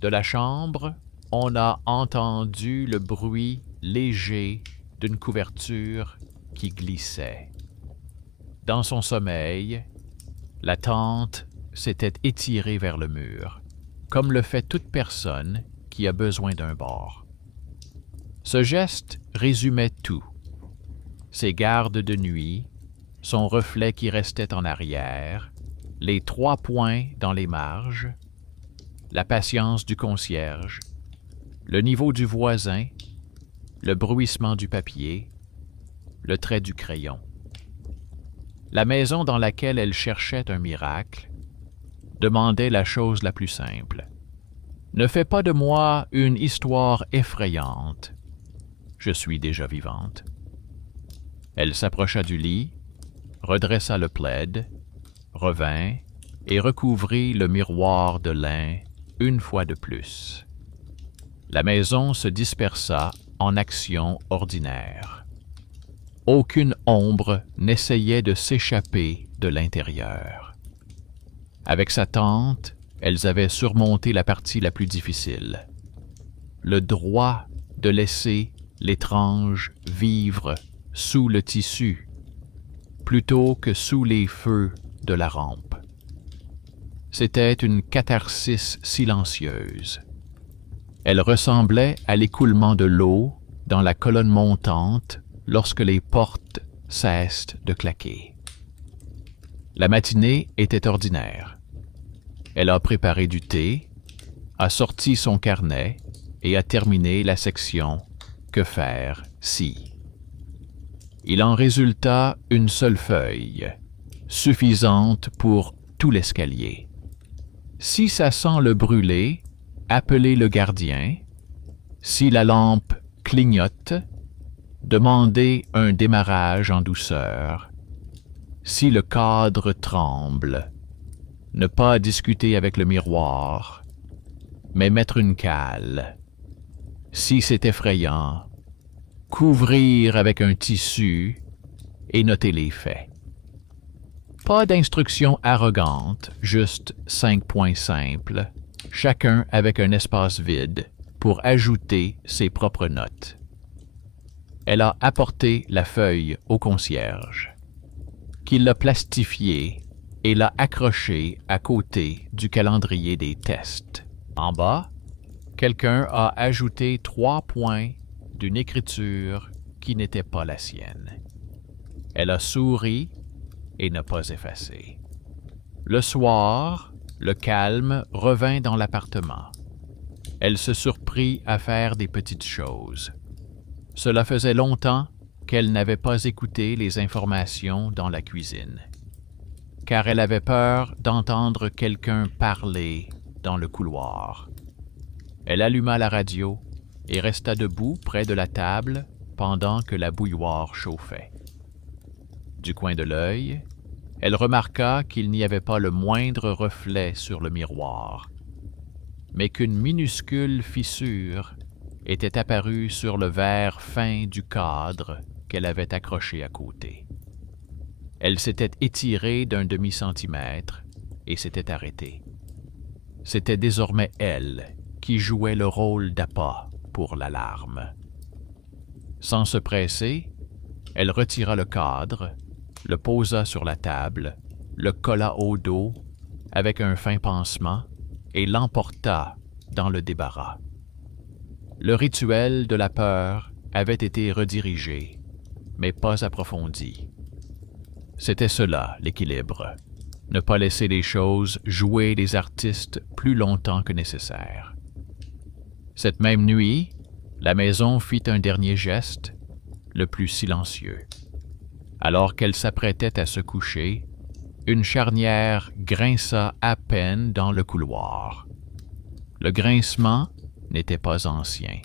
De la chambre, on a entendu le bruit léger d'une couverture qui glissait. Dans son sommeil, la tante s'était étirée vers le mur, comme le fait toute personne qui a besoin d'un bord. Ce geste résumait tout. Ses gardes de nuit, son reflet qui restait en arrière, les 3 points dans les marges, la patience du concierge, le niveau du voisin, le bruissement du papier, le trait du crayon. La maison dans laquelle elle cherchait un miracle demandait la chose la plus simple. Ne fais pas de moi une histoire effrayante. Je suis déjà vivante. Elle s'approcha du lit, redressa le plaid, revint et recouvrit le miroir de lin une fois de plus. La maison se dispersa en action ordinaire. Aucune ombre n'essayait de s'échapper de l'intérieur. Avec sa tante, elles avaient surmonté la partie la plus difficile. Le droit de laisser l'étrange vivre sous le tissu, plutôt que sous les feux de la rampe. C'était une catharsis silencieuse. Elle ressemblait à l'écoulement de l'eau dans la colonne montante lorsque les portes cessent de claquer. La matinée était ordinaire. Elle a préparé du thé, a sorti son carnet et a terminé la section « Que faire si ». Il en résulta une seule feuille, suffisante pour tout l'escalier. Si ça sent le brûler, appelez le gardien. Si la lampe clignote, demandez un démarrage en douceur. Si le cadre tremble, ne pas discuter avec le miroir, mais mettre une cale. Si c'est effrayant, couvrir avec un tissu et noter les faits. Pas d'instructions arrogantes, juste 5 points simples, chacun avec un espace vide pour ajouter ses propres notes. Elle a apporté la feuille au concierge, qui l'a plastifiée et l'a accrochée à côté du calendrier des tests. En bas, quelqu'un a ajouté 3 points d'une écriture qui n'était pas la sienne. Elle a souri et n'a pas effacé. Le soir, le calme revint dans l'appartement. Elle se surprit à faire des petites choses. Cela faisait longtemps qu'elle n'avait pas écouté les informations dans la cuisine, car elle avait peur d'entendre quelqu'un parler dans le couloir. Elle alluma la radio et resta debout près de la table pendant que la bouilloire chauffait. Du coin de l'œil, elle remarqua qu'il n'y avait pas le moindre reflet sur le miroir, mais qu'une minuscule fissure était apparue sur le verre fin du cadre qu'elle avait accroché à côté. Elle s'était étirée d'un demi-centimètre et s'était arrêtée. C'était désormais elle qui jouait le rôle d'appât pour l'alarme. Sans se presser, elle retira le cadre, le posa sur la table, le colla au dos avec un fin pansement et l'emporta dans le débarras. Le rituel de la peur avait été redirigé, mais pas approfondi. C'était cela, l'équilibre. Ne pas laisser les choses jouer les artistes plus longtemps que nécessaire. Cette même nuit, la maison fit un dernier geste, le plus silencieux. Alors qu'elle s'apprêtait à se coucher, une charnière grinça à peine dans le couloir. Le grincement n'était pas ancien,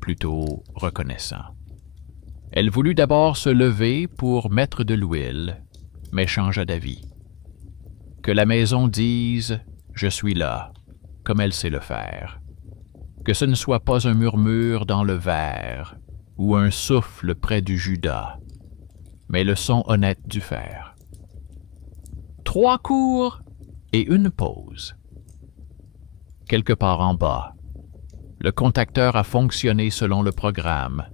plutôt reconnaissant. Elle voulut d'abord se lever pour mettre de l'huile, mais changea d'avis. Que la maison dise « Je suis là », comme elle sait le faire. Que ce ne soit pas un murmure dans le verre ou un souffle près du Judas, mais le son honnête du fer. 3 cours et une pause. Quelque part en bas, le contacteur a fonctionné selon le programme.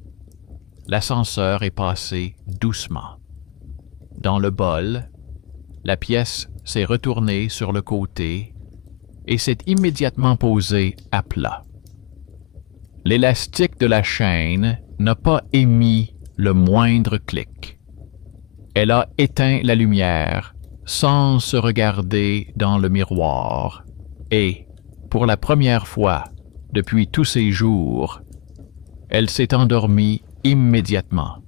L'ascenseur est passé doucement. Dans le bol, la pièce s'est retournée sur le côté et s'est immédiatement posée à plat. L'élastique de la chaîne n'a pas émis le moindre clic. Elle a éteint la lumière sans se regarder dans le miroir et, pour la première fois depuis tous ces jours, elle s'est endormie immédiatement,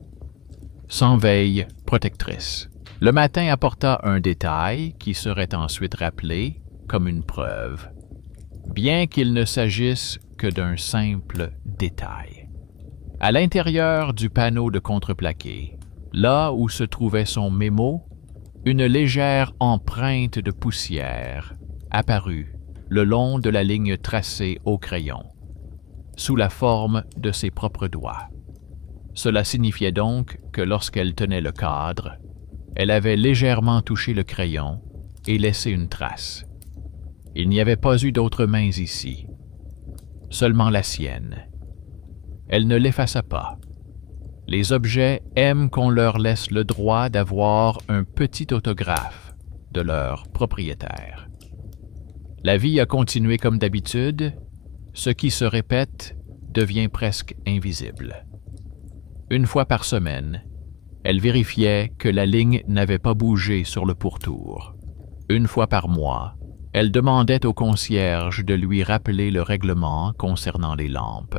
sans veille protectrice. Le matin apporta un détail qui serait ensuite rappelé comme une preuve, bien qu'il ne s'agisse que d'un simple détail. À l'intérieur du panneau de contreplaqué, là où se trouvait son mémo, une légère empreinte de poussière apparut le long de la ligne tracée au crayon, sous la forme de ses propres doigts. Cela signifiait donc que lorsqu'elle tenait le cadre, elle avait légèrement touché le crayon et laissé une trace. Il n'y avait pas eu d'autres mains ici, seulement la sienne. Elle ne l'effaça pas. Les objets aiment qu'on leur laisse le droit d'avoir un petit autographe de leur propriétaire. La vie a continué comme d'habitude. Ce qui se répète devient presque invisible. Une fois par semaine, elle vérifiait que la ligne n'avait pas bougé sur le pourtour. Une fois par mois, elle demandait au concierge de lui rappeler le règlement concernant les lampes.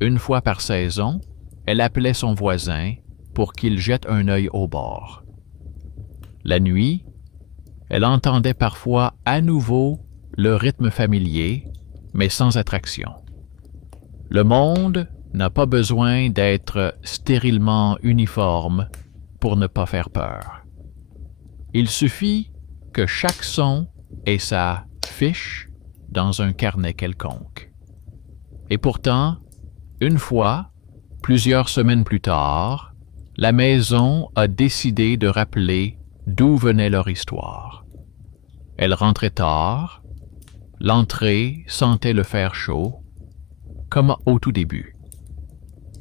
Une fois par saison, elle appelait son voisin pour qu'il jette un œil au bord. La nuit, elle entendait parfois à nouveau le rythme familier, mais sans attraction. Le monde n'a pas besoin d'être stérilement uniforme pour ne pas faire peur. Il suffit que chaque son ait sa fiche dans un carnet quelconque. Et pourtant, une fois, plusieurs semaines plus tard, la maison a décidé de rappeler d'où venait leur histoire. Elle rentrait tard, l'entrée sentait le fer chaud, comme au tout début.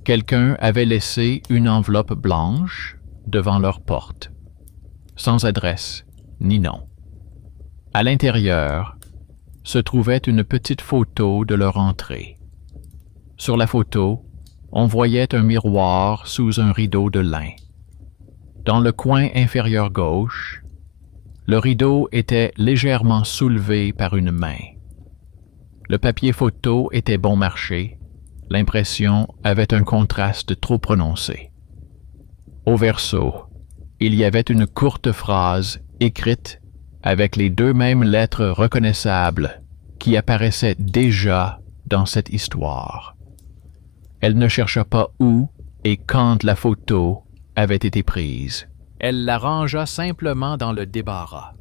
Quelqu'un avait laissé une enveloppe blanche devant leur porte, sans adresse ni nom. À l'intérieur se trouvait une petite photo de leur entrée. Sur la photo, on voyait un miroir sous un rideau de lin. Dans le coin inférieur gauche, le rideau était légèrement soulevé par une main. Le papier photo était bon marché. L'impression avait un contraste trop prononcé. Au verso, il y avait une courte phrase écrite avec les 2 mêmes lettres reconnaissables qui apparaissaient déjà dans cette histoire. Elle ne chercha pas où et quand la photo avait été prise. Elle la rangea simplement dans le débarras,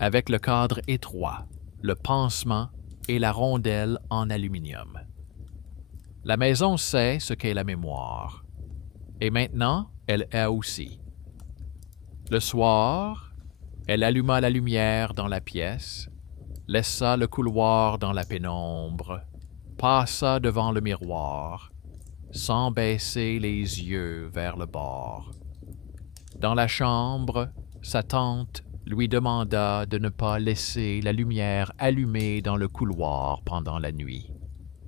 avec le cadre étroit, le pansement et la rondelle en aluminium. La maison sait ce qu'est la mémoire. Et maintenant, elle a aussi. Le soir, elle alluma la lumière dans la pièce, laissa le couloir dans la pénombre, passa devant le miroir, sans baisser les yeux vers le bord. Dans la chambre, sa tante lui demanda de ne pas laisser la lumière allumée dans le couloir pendant la nuit.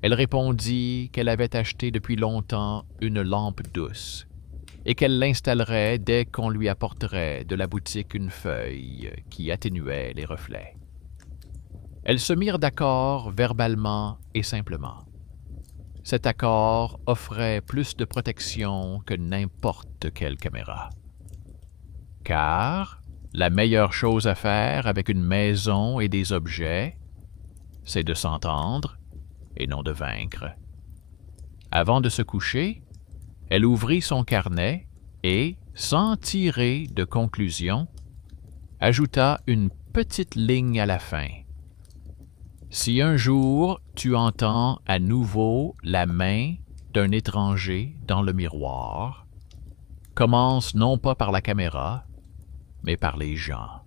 Elle répondit qu'elle avait acheté depuis longtemps une lampe douce et qu'elle l'installerait dès qu'on lui apporterait de la boutique une feuille qui atténuait les reflets. Elles se mirent d'accord verbalement et simplement. Cet accord offrait plus de protection que n'importe quelle caméra. Car la meilleure chose à faire avec une maison et des objets, c'est de s'entendre et non de vaincre. Avant de se coucher, elle ouvrit son carnet et, sans tirer de conclusion, ajouta une petite ligne à la fin. Si un jour tu entends à nouveau la main d'un étranger dans le miroir commence non pas par la caméra, mais par les gens.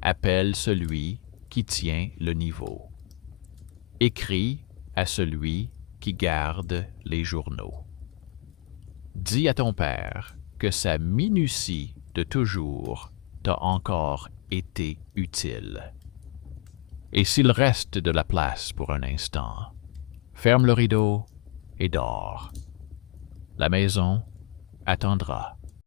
Appelle celui qui tient le niveau. Écris à celui qui garde les journaux. Dis à ton père que sa minutie de toujours t'a encore été utile. Et s'il reste de la place pour un instant, ferme le rideau et dors. La maison attendra.